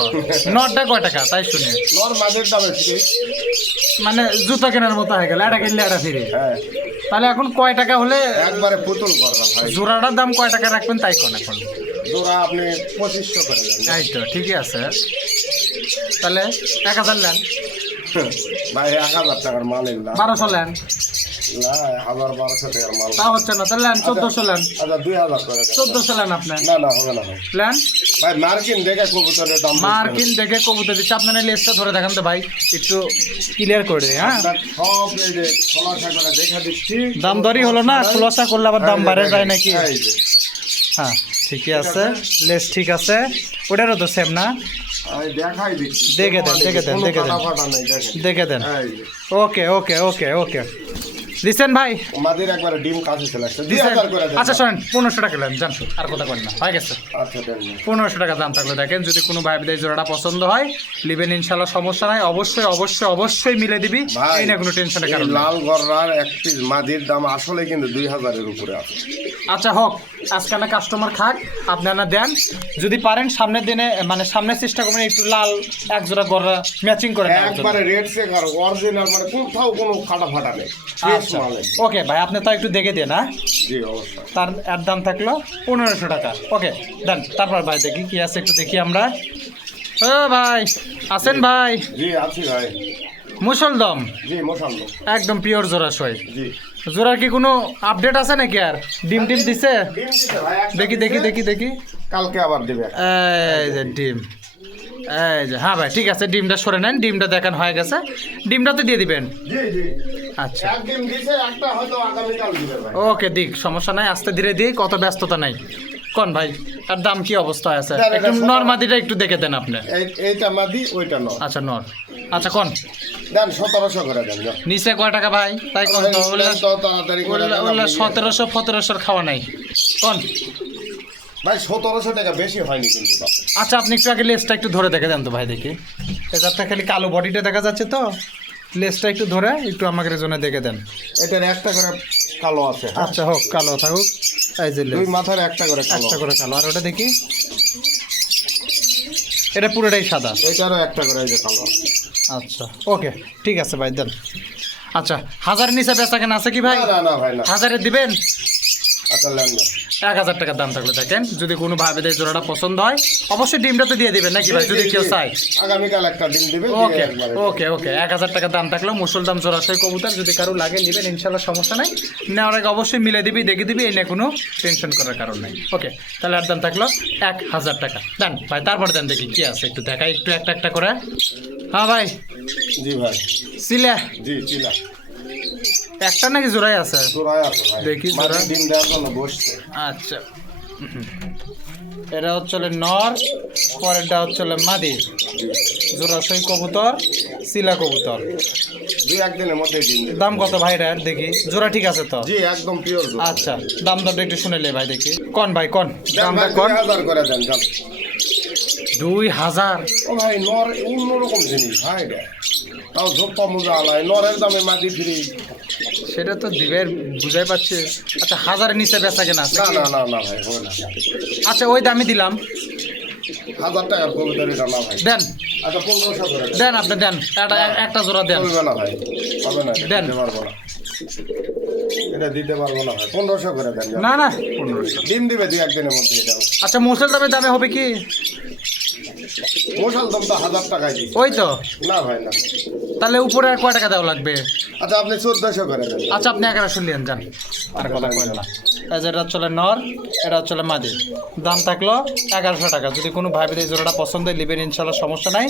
নটটা কয় টাকা তাই শুনি। নর মাটির দামে ফ্রি। মানে জুতা কেনার মতো হয়ে গেল, এটা কিনলে এটা ফিরে। হ্যাঁ তাহলে এখন কয় টাকা হলে একবারে পুতুল গলা ভাই। জোড়াটার দাম কয় টাকা রাখবেন তাই কোন এখন? জোড়া আপনি 2500 করে দেন। এই তো ঠিকই আছে। তাহলে 1000 নেন, ভাই 1000 টাকার মাল এগুলা। 1200 নেন, না 1200 টাকার মাল। তা হচ্ছে না, তাহলে নেন 1400 নেন, আচ্ছা 2000 করে দেন। 1400 নেন আপনার না না হবে না ভাই। নেন। ভাই মার্কিন দেখে কবুতরের দাম মার্কিন দেখে কবুতর দিচ্ছে, আপনার লেজটা ধরে দেখান তো ভাই, একটু ক্লিয়ার করে দিই। হ্যাঁ, আপনার সব এই যে খোলাসা করে দেখা দিচ্ছি। দাম দরই হলো না, খোলাসা করলে আবার দাম বাড়ে যায় নাকি? এই যে হ্যাঁ, ঠিকই আছে, লেস ঠিক আছে, ওটারও তো সেম না? আমি দেখাই দিচ্ছি, দেখে দেন, দেখে দেন, কোনো দেখে দেন, কাটা ফাটা নেই, দেখেন। দেখে দেন। এই যে, ওকে ওকে ওকে ওকে, লিসেন ভাই, আমাদের একবারে ডিম কাছে চলে আসছে, লিসেন। 2000 করে দেন। আচ্ছা শোনেন, 1500 টাকা নেন, জান, আর কথা করেন না, হয়ে গেছে। আচ্ছা দেন। 1500 টাকা দাম থাকলে দেখেন, যদি কোনো ভাই বিদায় জোড়াটা পছন্দ হয় লিবেন, ইনশাল্লাহ সমস্যা নাই, অবশ্যই অবশ্যই অবশ্যই মিলে দিবি, ভাই, এই না কোনো টেনশনের এই কারণ নাই। লাল গররার এক পিস মাদির দাম আসলে কিন্তু 2000 এর উপরে আছে। আচ্ছা হোক, আজকে না কাস্টমার খাক, আপনারা দেন, যদি পারেন সামনের দিনে মানে সামনের চেষ্টা করবেন একটু লাল এক জোড়া গররা ম্যাচিং করে দেওয়ার জন্য। একবারে রেড চেক আর অরিজিনাল, মানে কোথাও কোনো কাটা ফাটা নেই, ফ্রেশ আচ্ছা মাল। ওকে ভাই, আপনি তো একটু দেখে দেন, হ্যাঁ? জি অবশ্যই। তার এর দাম থাকলো 1500 টাকা। ওকে দেন, তারপর ভাই দেখি কি আছে একটু দেখি আমরা। ও ভাই আছেন ভাই? জি আছি ভাই। মুসলদম জি মোশাল্লাহ। একদম পিওর জোড়াশয়। জি জোড়ার কি কোনো আপডেট আছে নাকি? আর ডিম টিম দিছে? ডিম দিছে ভাই, একটা দেখি দেখি দিছে, দেখি দেখি, কালকে আবার দিবে। এই যে ডিম, এই যে, হ্যাঁ ভাই ঠিক আছে, ডিমটা সরে নেন, ডিমটা দেখান হয়ে গেছে, ডিমটা তো দিয়ে দিবেন। জি জি, আচ্ছা এক ডিম দিছে, একটা হয়তো আগামীকাল দিবে ভাই। ওকে, দিক সমস্যা নাই, আস্তে ধীরে দিই, কত ব্যস্ততা নাই। কোন ভাই আর দাম কি অবস্থা আছে? দেন, এটা একটু সকাল- নরমাদিটা একটু দেখে দেন আপনি। এইটা মাদি, ওইটা নয়। আচ্ছা নর, আচ্ছা কোন দেন 1700 করে দেন। যান। নিচে কয় টাকা ভাই? তাই কোন তো দেন তো তাড়াতাড়ি করে দেন, ওগুলা আপনি 1700 1700 খাওয়া নাই কোন? ভাই 1700 টাকা বেশি হয়নি কিন্তু দাম। আচ্ছা আপনি একটু আগে লেসটা একটু ধরে দেখে দেন তো ভাই, দেখি এটাতে খালি কালো বডিটা দেখা যাচ্ছে, তো লেসটা একটু ধরে একটু আমাদের জন্য দেখে দেন। এটার একটা করে কালো আছে। আচ্ছা হোক, কালো থাকুক, এই যে দুই লেস মাথার একটা করে কালো। একটা করে কালো, আর ওটা দেখি, এটা পুরোটাই সাদা। এটারও একটা করে এই যে কালো। আচ্ছা ওকে ঠিক আছে ভাই, দেন। আচ্ছা হাজারের নিচে বেচা কেন আছে কি ভাই? না না না ভাই না। হাজারে দিবেন? আচ্ছা লেন না। 1000 টাকার দাম থাকলে দেখেন, যদি কোনো ভাবে দেয় জোড়াটা পছন্দ হয় অবশ্যই ডিমটা তো দিয়ে দিবেন নাকি ভাই, যদি কেউ চায়। আগামীকাল একটা ডিম দিবে। ওকে ওকে ওকে, 1000 টাকার দাম থাকলেও মুসল দাম জোড়াশয় কবুতর, যদি কারো লাগে নেবেন, ইনশাল্লাহ সমস্যা নাই, নেওয়ার আগে অবশ্যই মিলে দিবি, দেখে দিবি, এই নিয়ে কোনো টেনশন করার কারণ নাই। ওকে তাহলে আর দাম থাকলো 1000 টাকা। দেন ভাই, তারপর দেন দেখি কি আছে, একটু দেখাই একটু একটা একটা করে। হ্যাঁ ভাই, জি ভাই। সিলা জি চিলা। একটা নাকি জোড়াই আছে? জোড়ায় আছে ভাই। দেখি জোড়া। মাঝে ডিম দেওয়ার জন্য বসছে। আচ্ছা এটা হচ্ছে নর, পরেরটা হচ্ছে মাদি, জোড়াশয় কবুতর, সিলা কবুতর। দুই একদিনের মধ্যে ডিম দেবে। দাম কত ভাই এর? দেখি জোড়া ঠিক আছে তো? জি একদম পিওর জোড়া। আচ্ছা দাম দরটা একটু শুনেলে ভাই দেখি, কোন ভাই কোন দেন দামটা ভাই, কোন? 2000 করে দেন। যান। 2000? ও ভাই নর অন্যরকম জিনিস ভাই রে। তাও ঝোপ্পা মোজা আলাই, নরের দামে মাটি ফ্রি। সেটা তো দিবে, বুঝাই পাচ্ছি। আচ্ছা হাজারের নিচে বেচা কেনা আছে না কি? না না না ভাই হবে না। আচ্ছা ওই দামই দিলাম, 1000 টাকার কবিতার এটা না ভাই। দেন আচ্ছা 1500 করে দেন। দেন, আপনি দেন, একটা জোড়া দেন। চলবে না ভাই, হবে না, এটা দেন। দিতে পারবো না, এটা দিতে পারবো না ভাই। 1500 করে দেন। যান। না না 1500। ডিম দিবে দুই একদিনের মধ্যে এটাও। আচ্ছা মুসল দামের দামে হবে কি? মশাল দাম তো 1000 টাকায় দিচ্ছি। ওই তো, না ভাই না। তাহলে উপরে আর কয় টাকা দেওয়া লাগবে? আচ্ছা আপনি 1400 করে দেন। আচ্ছা আপনি 1100 নিয়েন, যান, আর কথা কইন না। এই যে এটা হচ্ছে নর, এটা হচ্ছে মাদি, দাম থাকলো 1100 টাকা। যদি কোনো ভাই এই জোড়াটা পছন্দ হয় নেবেন, ইনশাল্লাহ সমস্যা নাই,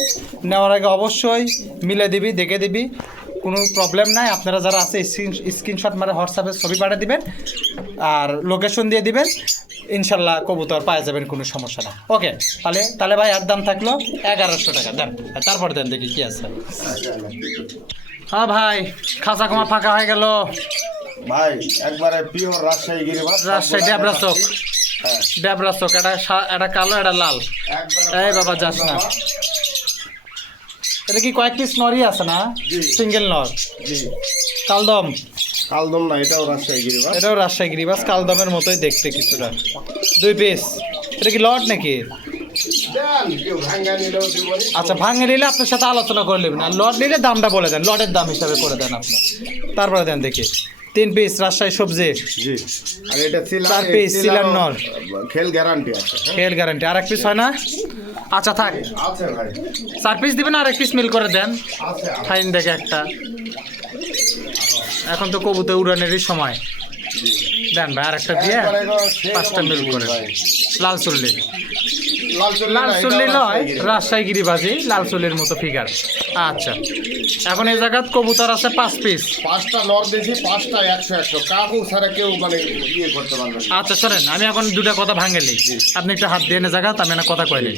নেওয়ার আগে অবশ্যই মিলে দিবি, দেখে দিবি, কোনো প্রবলেম নাই। আপনারা যারা আছে স্ক্রিনশট মারে হোয়াটসঅ্যাপে ছবি পাঠিয়ে দিবেন আর লোকেশন দিয়ে দিবেন, ইনশাল্লাহ কবুতর পাওয়া যাবেন, কোনো সমস্যা না। ওকে তাহলে তাহলে ভাই আর দাম থাকলো 1100 টাকা। দেন তারপর দেন দেখি কি আছে। হ্যাঁ ভাই, খাঁচা কমা ফাঁকা হয়ে গেল। ভাই একবারে পিওর রাজশাহী গিরিবাস। রাজশাহী ডেবরা চোখ, হ্যাঁ ডেবরা চোখ, এটা কালো, এটা লাল। একবারে। এই বাবা যাস না, এটা কি কয়েক পিস নরই আছে না? জি। সিঙ্গেল নর, জি কালদম, কালদম না, এটাও রাজশাহী গিরিবাস। এটাও রাজশাহী গিরিবাস, কালদমের মতোই দেখতে কিছুটা। 2 পিস, এটা কি লট নাকি? দেন, কেউ ভাঙ্গা নিলেও দিবনি। আচ্ছা ভাঙে নিলে আপনার সাথে আলোচনা করে নেবেন, আর লট নিলে দামটা বলে দেন, লটের দাম হিসাবে করে দেন আপনি। তারপরে দেন দেখি 3 পিস রাজশাহী সবজি, জি। আর এটা সিলা, 4 পিস সিলার নর, খেল গ্যারান্টি আছে। খেল গ্যারান্টি। আর 1 পিস হয় না? আচ্ছা থাক, আছে ভাই, 4 পিস দিবেন, আর 1 পিস মিল করে দেন, আছে। ফাইন দেখে একটা। এখন তো কবুতর উড়ানেরই সময়, দেন ভাই আর একটা দিয়ে একবারে এগুলো সেই 5টা রকম মিল জিনিস করে। ভাই। লাল চুল্লি, লাল চুল্লি লাল না, চুল্লি এটাও নয়, রাজশাহী গিরিবাস। রাজশাহী গিরিবাজি, লাল চুল্লির মতো ফিগার। আচ্ছা এখন এই জায়গায় কবুতর আছে 5 পিস। 5টা নর দিয়েছি, 5টা 100 কাকু ছাড়া কেউ মানে ইয়ে করতে পারবে না। আচ্ছা শোনেন, আমি এখন দুটা কথা ভাঙেলি, আপনি একটু হাত দিয়ে জায়গা আমি না কথা কইলি।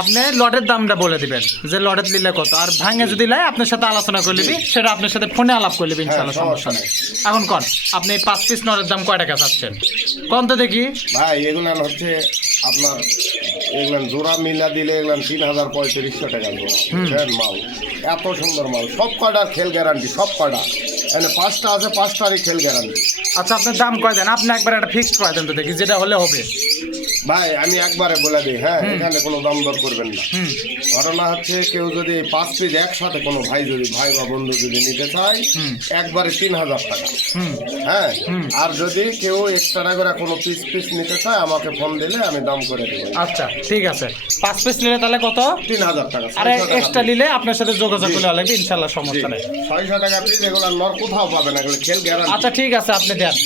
আপনি লটের দামটা বলে দিবেন যে লটের নিলে কত, আর ভাঙে যদি লাই আপনার সাথে আলোচনা করে নিবি, সেটা আপনার সাথে ফোনে আলাপ করে নিবি, ইনশাআল্লাহ সমস্যা নেই। এখন কোন আপনি 5 পিস নরের দাম কয় টাকা চাচ্ছেন কোন তো দেখি? ভাই এগুলান হচ্ছে আপনার এগুলান জোড়া মিলা দিলে এগুলান 3,000-3,500 টাকা জোড়া। বুঝলেন মাল, এত সুন্দর মাল, সব কয়টার খেল গ্যারান্টি, সব কয়টা এখানে 5টা আছে, 5টারই খেল গ্যারান্টি। আচ্ছা আপনার দাম কয় দেন, আপনি একবার একটা ফিক্সড করে দেন তো দেখি, যেটা হলে হবে। ভাই আমি একবারে বলে দিই, হ্যাঁ এখানে কোনো দাম দর করবেন না। ঘটনা হচ্ছে কেউ যদি 5 পিস একসাথে কোনো ভাই বা বন্ধু যদি নিতে চায়, একবারে 3,000 টাকা। হ্যাঁ, আর যদি কেউ এক্সট্রা করে কোনো পিস নিতে চায় আমাকে ফোন দিলে আমি দাম করে দেবো। আচ্ছা ঠিক আছে, 5 পিস নিলে তাহলে কত? 3,000 টাকা। আর এক্সট্রা নিলে আপনার সাথে যোগাযোগ করলে লাগবে, ইনশাআল্লাহ সমস্যা নেই। 600 টাকা পিস, এগুলো নর কোথাও পাবে না, এগুলো খেল গ্যারান্টি। আচ্ছা ঠিক আছে, আপনি দেন,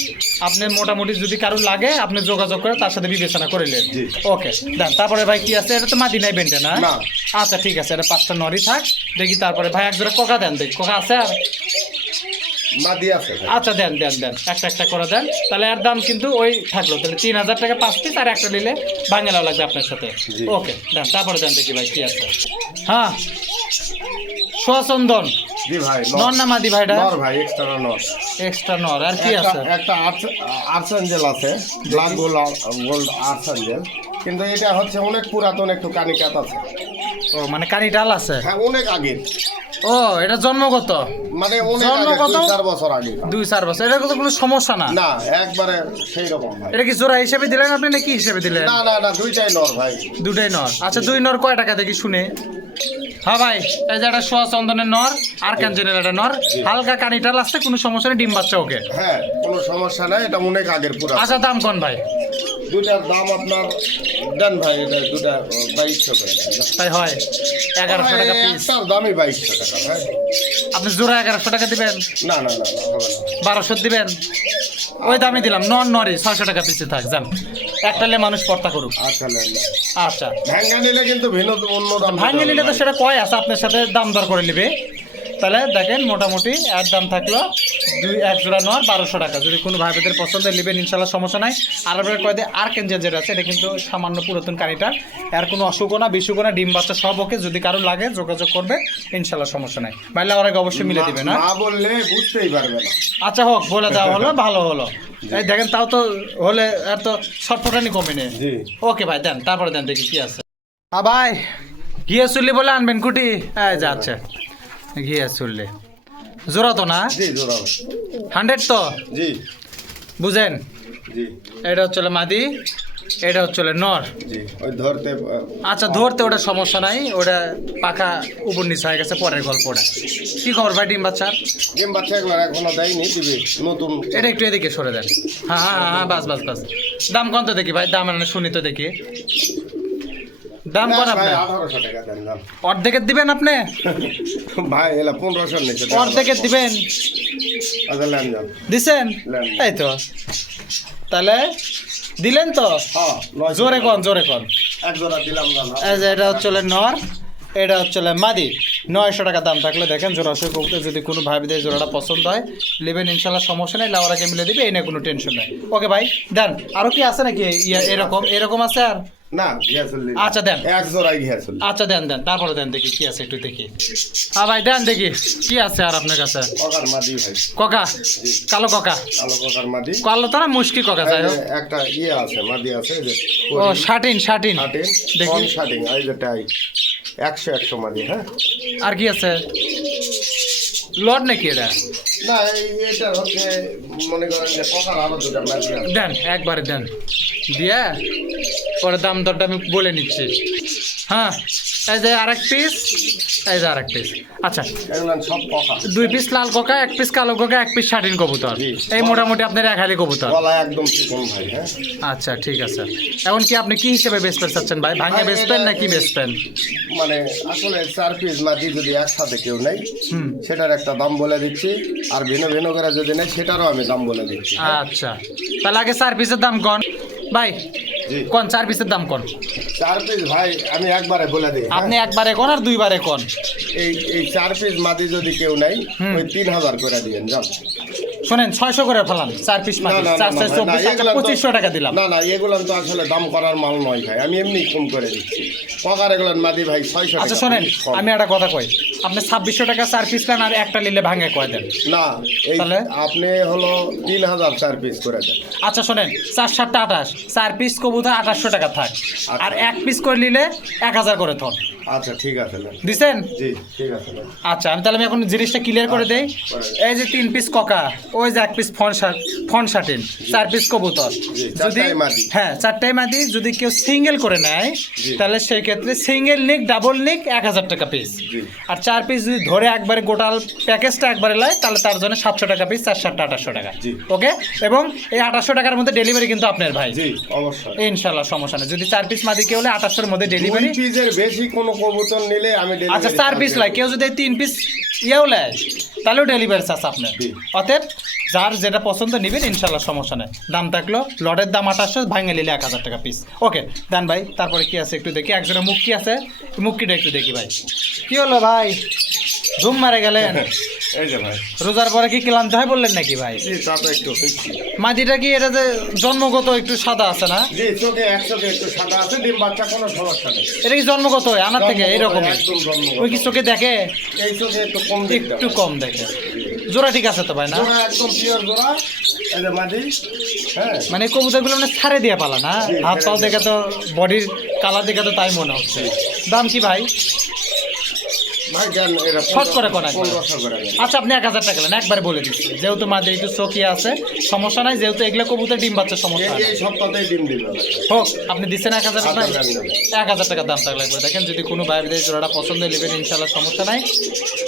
আপনি মোটামুটি যদি কারো লাগে আপনি যোগাযোগ করে তার সাথে বিবেচনা করে নেন। ওকে দেন। তারপরে ভাই কি আছে, এটা তো মাদি নাই বেন্টে না? না। আচ্ছা ঠিক আছে, এটা 5টা নরই থাক দেখি। তারপরে ভাই এক জোড়া কোকা দেন দেখি, কোকা আছে আর? মাদি আছে। আচ্ছা দেন একটা করে দেন, তাহলে এর দাম কিন্তু ওই থাকলো, তাহলে 3,000 টাকা 5 পিস, আর একটা নিলে বাঙালা লাগবে আপনার সাথে। ওকে দেন, তারপরে দেন দেখি ভাই কি আছে। হ্যাঁ সোয়াচন্দন জি ভাই, নর না মাদি ভাইটা? নর ভাই, এক্সট্রা নর। এক্সট্রা নর। আর কি আছে? একটা আর্চেঞ্জেল আছে, ব্ল্যাক গোল্ড আর্চেঞ্জেল, কিন্তু এটা হচ্ছে অনেক পুরাতন, একটু কানিকাত আছে। ও মানে কানি ডাল আছে? হ্যাঁ অনেক আগে। ও এটা জন্মগত? মানে অনেক আগে, জন্মগত 2-4 বছর আগে। 2-4 বছর, এটা তো কোনো সমস্যা না? না একবারে সেই রকম ভাই। এটা কি জোড়া হিসেবে দিলেন আপনি নাকি হিসেবে দিলেন? না দুইটাই নর ভাই। দুটাই নর। আচ্ছা 2 নর কয় টাকা দেখি শুনে? হ্যাঁ ভাই, এই যে একটা সোয়া চন্দনের নর, আর ক্যান্সেলের একটা নর, হালকা কানিটাল আসছে, কোনো সমস্যা নেই, ডিম বাচ্চা ওকে। হ্যাঁ কোনো সমস্যা নাই, এটা অনেক আগের পুরা। আচ্ছা দাম কোন ভাই? দুটার দাম আপনার দেন ভাই, এটা দুটা 2,200 করে দেন। তাই হয় 1100 টাকা পিস। একটার দামই 2,200 টাকা ভাই। আপনি জোড়া 1100 টাকা দিবেন? না হবে না। 1200 দিবেন? ওই দামই দিলাম, নরই 600 টাকা পিসে থাক, যান একটা নিলে মানুষ পর্তা করুক। আচ্ছা নেন। আচ্ছা ভাঙ্গা নিলে কিন্তু ভিন্ন অন্য দাম। ভাঙে নিলে তো সেটা কয় আছে, আপনার সাথে দাম দর করে নেবে। তাহলে দেখেন মোটামুটি এর দাম থাকলো এক জোড়া নর 1200 টাকা। যদি কোনো ভাইদের পছন্দ নেবেন ইনশাল্লাহ সমস্যা নাই। আর আপনার কয়ে দিয়ে আর কেঞ্জেল যেটা আছে, এটা কিন্তু সামান্য পুরাতন কানিটা, এর কোনো অসুখনা বিসুখনা ডিম বাচ্চা সব ওকে। যদি কারো লাগে যোগাযোগ করবে, ইনশাল্লাহ সমস্যা নাই। ভাইলে আমার আগে অবশ্যই মিলে দিবে না? না বললে বুঝতেই পারবে না। আচ্ছা হোক, বলে দেওয়া হলো, ভালো হলো। এই দেখেন তাও তো হলে আর তো শর্টফটানি কমে নেই। ওকে ভাই দেন, তারপরে দেন দেখি কি আছে। ভাই গিয়ে চুল্লি বলে আনবেন কুটি, এই যাচ্ছে গিয়ে চুল্লি জোড়া তো না? জি জোড়া 100 তো? জি বুঝেন, জি। এটা হচ্ছে মাদি, এটা হচ্ছে নর। জি ওই ধরতে। আচ্ছা ধরতে ওটা সমস্যা নাই, ওটা পাখা উপর নিচে হয়ে গেছে, পরের গল্প। ওটা কি খবর ভাই ডিম বাচ্চার? ডিম বাচ্চা একবার এখনো দেয়নি, দিবে নতুন। এটা একটু এদিকে সরে দেন। হ্যাঁ বাস। দাম কত দেখি ভাই, দাম শুনি তো দেখি। দাম কত আপনি? 1800 টাকা দেন দাম। অর্ধেকের দিবেন আপনি? ভাই এলা 1500 নিচে অর্ধেকের দিবেন? আচ্ছা লেন যান। দিছেন? এই তো তাহলে দিলেন তো। হ্যাঁ জোরে কন। এক জোড়া দিলাম না। এই যে এটা হচ্ছে নর, এটা হচ্ছে মাদি। 900 টাকা দাম থাকলে দেখেন জোড়াশো করতে, যদি কোনো ভাইদের জোড়াটা পছন্দ হয় নেবেন ইনশাল্লাহ সমস্যা নেই, লাউরাকে মিলে দিবে, এই নিয়ে কোনো টেনশন নেই। ওকে ভাই দেন। আরো কি আছে নাকি এরকম আছে আর? না ঘিয়াচল্লি। আচ্ছা দেন এক জোড়াই ঘিয়াচল্লি। আচ্ছা দেন তারপরে দেন দেখি কি আছে একটু দেখি। হ্যাঁ ভাই দেন দেখি কি আছে আর আপনার কাছে। ককার মাদি ভাই। কোকা? কালো কোকা? কালো ককার মাদি। কালো তো না মুশকি কোকা যায়? একটা আছে মাদি আছে, এই যে ও শাটিন দেখি শাটিন, এই যে টাই 100 মাদি। হ্যাঁ আর কি আছে? লড নাকি এটা? না এটা হচ্ছে মনে করেন যে ককার আরো দুটা মাদি আছে। দেন একবারে দেন, দিয়ে পরে দাম দরটা আমি বলে নিচ্ছি। হ্যাঁ এই যে আরেক পিস, এই যে আরেক পিস। আচ্ছা এগুলো সব ককা। 2 পিস লাল কোকা, 1 পিস কালো কোকা, 1 পিস শাটিন কবুতর। এই মোটামুটি আপনার এক হালি কবুতর। গলা একদম চিকন ভাই। হ্যাঁ আচ্ছা ঠিক আছে। এখন কি আপনি কি হিসেবে বেচতে চাচ্ছেন ভাই? ভাঙে বেচবেন নাকি বেচবেন? মানে আসলে 4 পিস মাদি যদি একসাথে কেউ নেই সেটার একটা দাম বলে দিচ্ছি, আর ভিন্ন করে যদি নেই সেটারও আমি দাম বলে দিচ্ছি। আচ্ছা তাহলে আগে 4 পিসের দাম কন ভাই। জি। কোন 4 পিসের দাম কোন? 4 পিস ভাই আমি একবারে বলে দিই, হ্যাঁ? আপনি একবারে কোন আর দুইবারে কোন? এই 4 পিস মাদি যদি কেউ নাই ওই 3000 করে দিবেন জান। শুনেন 600 করে ফেলান 4 পিস না, মাটি, না, না, 4 না, 4 না, 24 এগুলা তো- 2500 টাকা দিলাম। না না এগুলো তো আসলে দাম করার মাল নয় ভাই, আমি এমনি কম করে দিচ্ছি। পকার এগুলো মাদি ভাই 600 আচ্ছা টাকা শোনেন, piece কম। আমি একটা কথা কই, আপনি 2600 টাকা 4 পিস নেন আর একটা নিলে ভাঙে কয় দেন? না এই তাহলে? আপনি হলো 3000 4 পিস করে দেন। আচ্ছা শোনেন 4 7 28, 4 পিস কবুতর 2800 টাকা থাক, আর এক পিস করে নিলে 1000 করে থন। আচ্ছা ঠিক আছে না, দিছেন? জি ঠিক আছে না। আচ্ছা আমি তাহলে আমি এখন জিনিসটা ক্লিয়ার করে দেই। এই যে 3 পিস ককা, ওই যে 1 পিস ফন শাটিন, 4 পিস কবুতর, জি, যদি 4টাই মাদি। হ্যাঁ 4টাই মাদি, যদি কেউ সিঙ্গেল করে নেয় জি। তাহলে সেই ক্ষেত্রে সিঙ্গেল নিক ডাবল নিক 1000 টাকা পিস, জি। আর 4 পিস যদি ধরে একবারে গোটাল প্যাকেজটা একবারে লয় তাহলে তার জন্য 700 টাকা পিস, 4 7 2800 টাকা। জি। ওকে, এবং এই 2800 টাকার মধ্যে ডেলিভারি কিন্তু আপনার ভাই। জি অবশ্যই। ইনশাল্লাহ সমস্যা নেই, যদি 4 পিস মাদি কেউ হলে 2800 এর মধ্যে ডেলিভারি। 2 পিসের বেশি কোনো কবুতর নিলে আমি আচ্ছা delivery 4 পিস charge লয়, কেউ যদি 3 পিস ইয়েও নেয় তাহলেও ডেলিভারি চার্জ আপনার। জি। অতএব যার যেটা পছন্দ নেবেন ইনশাল্লাহ সমস্যা নেই, দাম থাকলো লটের দাম 2800, ভাঙে নিলে 1000 টাকা পিস। ওকে দেন ভাই, তারপরে কি আছে একটু দেখি, একজনের মুখ কি আছে, মুখকিটা একটু দেখি ভাই। কি হলো ভাই, ধুম মারে গেলেন? এই যে ভাই, রোজার পরে কি ক্লান্ত হয় বললেন নাকি ভাই? জি তা তো একটু হয়েছে। মাদিটা কি এটা যে জন্মগত একটু সাদা আছে না? জি চোখে এক চোখে একটু সাদা আছে, ডিম বাচ্চা কোনো সমস্যা নেই। এটা কি জন্মগত হয় আনার থেকে এইরকম? একদম জন্মগত। ওই কি চোখে দেখে? এই চোখে একটু কম দেখতে একটু হয়। কম দেখে। জোড়া ঠিক আছে তো ভাই না? জোড়া একদম পিওর জোড়া, এই যে মাদি, হ্যাঁ মানে কবুতরগুলো মানে ছাড়ে দিয়ে পালা না, জি, হাত ছেড়ে পাও দিয়ে। দেখে তো, বডির কালার দেখে তো তাই মনে হচ্ছে। দাম কি ভাই? ভাই দেন এটা শর্ট করে কোন একবার? 1500 করে দেন। আচ্ছা আপনি 1000 টাকা নেন, একবারে বলে দিচ্ছি, যেহেতু মাঝে একটু চকি আছে সমস্যা নাই, যেহেতু এগুলো কবুতর ডিম বাচ্চা সমস্যা এই নাই। এই সপ্তাহতেই ডিম দিবে ভাই। হোক, আপনি দিচ্ছেন 1000 টাকা, আচ্ছা, দেন, দেন। 1000 টাকা দাম থাকলে একবার দেখেন, যদি কোনো ভাই বিদেশ জোড়াটা পছন্দ নেবেন ইনশাল্লাহ সমস্যা নাই,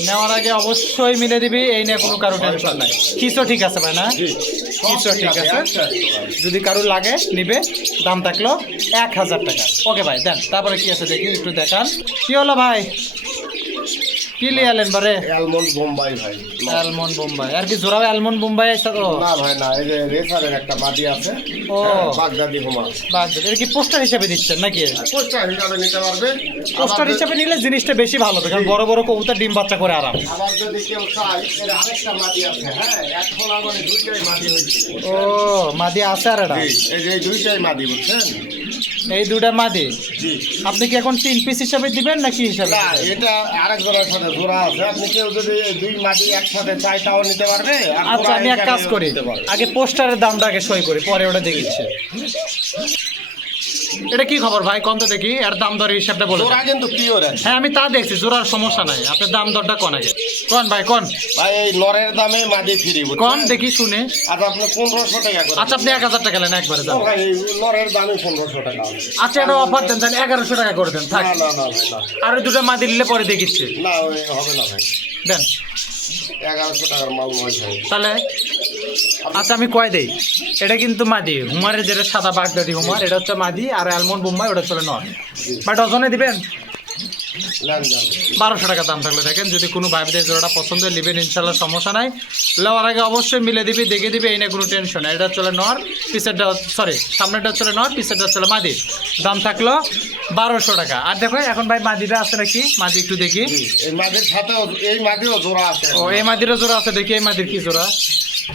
নেওয়ার আগে অবশ্যই মিলে দিবি, এই নিয়ে কোনো কারো টেনশন নাই। কিছু ঠিক আছে ভাই না? জি কিছু ঠিক আছে, আচ্ছা, ভাই। যদি কারো লাগে নিবে, দাম থাকলো 1000 টাকা। ওকে ভাই দেন, তারপরে কি আছে দেখি একটু দেখান। কি হলো ভাই, কি লিয়ে এলেন বারে? অ্যালমন্ড বোম্বাই ভাই। অ্যালমন্ড বোম্বাই, আর কি জোড়া অ্যালমন্ড বোম্বাই আছে তো? না ভাই না, এই যে রেসারের একটা বাটি আছে, ও। হ্যাঁ, বাগদাদি হুমা। বাদ দেন, এটা কি পোস্টার হিসেবে দিচ্ছেন নাকি? পোস্টার হিসাবে নিতে পারবে। পোস্টার আবার হিসেবে নিলে জিনিসটা বেশি ভালো হবে, কারণ বড় বড় কবুতর ডিম বাচ্চা করে আরাম। আবার যদি কেউ চায়, এর আরেকটা মাটি আছে, হ্যাঁ, এখন মানে দুইটাই মাটি হয়েছে। ও মাদি আছে আর এটা? জি, এই যে এই দুইটাই মাটি বুঝছেন? এই দুটা মাদি জি। আপনি কি এখন 3 পিস হিসাবে দিবেন নাকি হিসাবে না দিবেন? এটা আরেক জোড়ার সাথে জোড়া আছে, আপনি কেউ যদি এই দুই মাটি একসাথে চায় তাও নিতে পারবে। আর আচ্ছা জোড়া আমি এক কাজ এখানেও করি, নিতে পারবে। আগে পোস্টারের দামটা আগে সই করি, পরে ওটা দেখিচ্ছে। এটা কি খবর ভাই, কোন তো দেখি, এর দাম দরের হিসাবটা বলে দেন। জোড়া কিন্তু পিওর আছে হ্যাঁ আমি তা দেখছি, জোড়ার সমস্যা নাই, আপনার দাম দরটা কোন আগে কোন ভাই কোন? ভাই, এই নরের দামে মাটি ফ্রি কোন দেখি শুনে। আচ্ছা আপনি 1500 টাকা করে আচ্ছা আপনি 1000 টাকা নেন একবারে ও যান। ভাই, এই নরের দামে 1500 টাকা আছে। আচ্ছা এটা অফার দেন, তাহলে 1100 টাকা করে দেন থাক। না না না ভাই না, আর ওই দুটো মাদি নিলে পরে দেখিচ্ছে, না ওই হবে না ভাই, দেন 1100 টাকার মাল নয় ভাই। তাহলে। আচ্ছা আমি কয় দেই, এটা কিন্তু মাদি হুমারের যেটা সাদা বাগদাদি হুমার, এটা হচ্ছে মাদি, আর অ্যালমন্ড বোম্বাই ওটা চলে নর। বা ডজনে দিবেন নেন নেন। 1200 টাকা দাম থাকলে দেখেন, যদি কোনো ভাইদের জোড়াটা পছন্দ হয় নেবেন ইনশাল্লাহ সমস্যা নাই, নেওয়ার আগে অবশ্যই মিলে দিবি, দেখে দিবি, এই নিয়ে কোনো টেনশন নাই। এটা চলে নর, পিসেরটা সরি সামনেটা চলে নর, পিসেরটা চলে মাদি, দাম থাকলো 1200 টাকা। আর দেখো এখন ভাই মাদিটা আছে নাকি, মাদি একটু দেখি। জি, এই মাটির সাথেও এই মাটিও জোড়া আছে। ও এই মাদিরও জোড়া আছে, দেখি এই মাদির কি জোড়া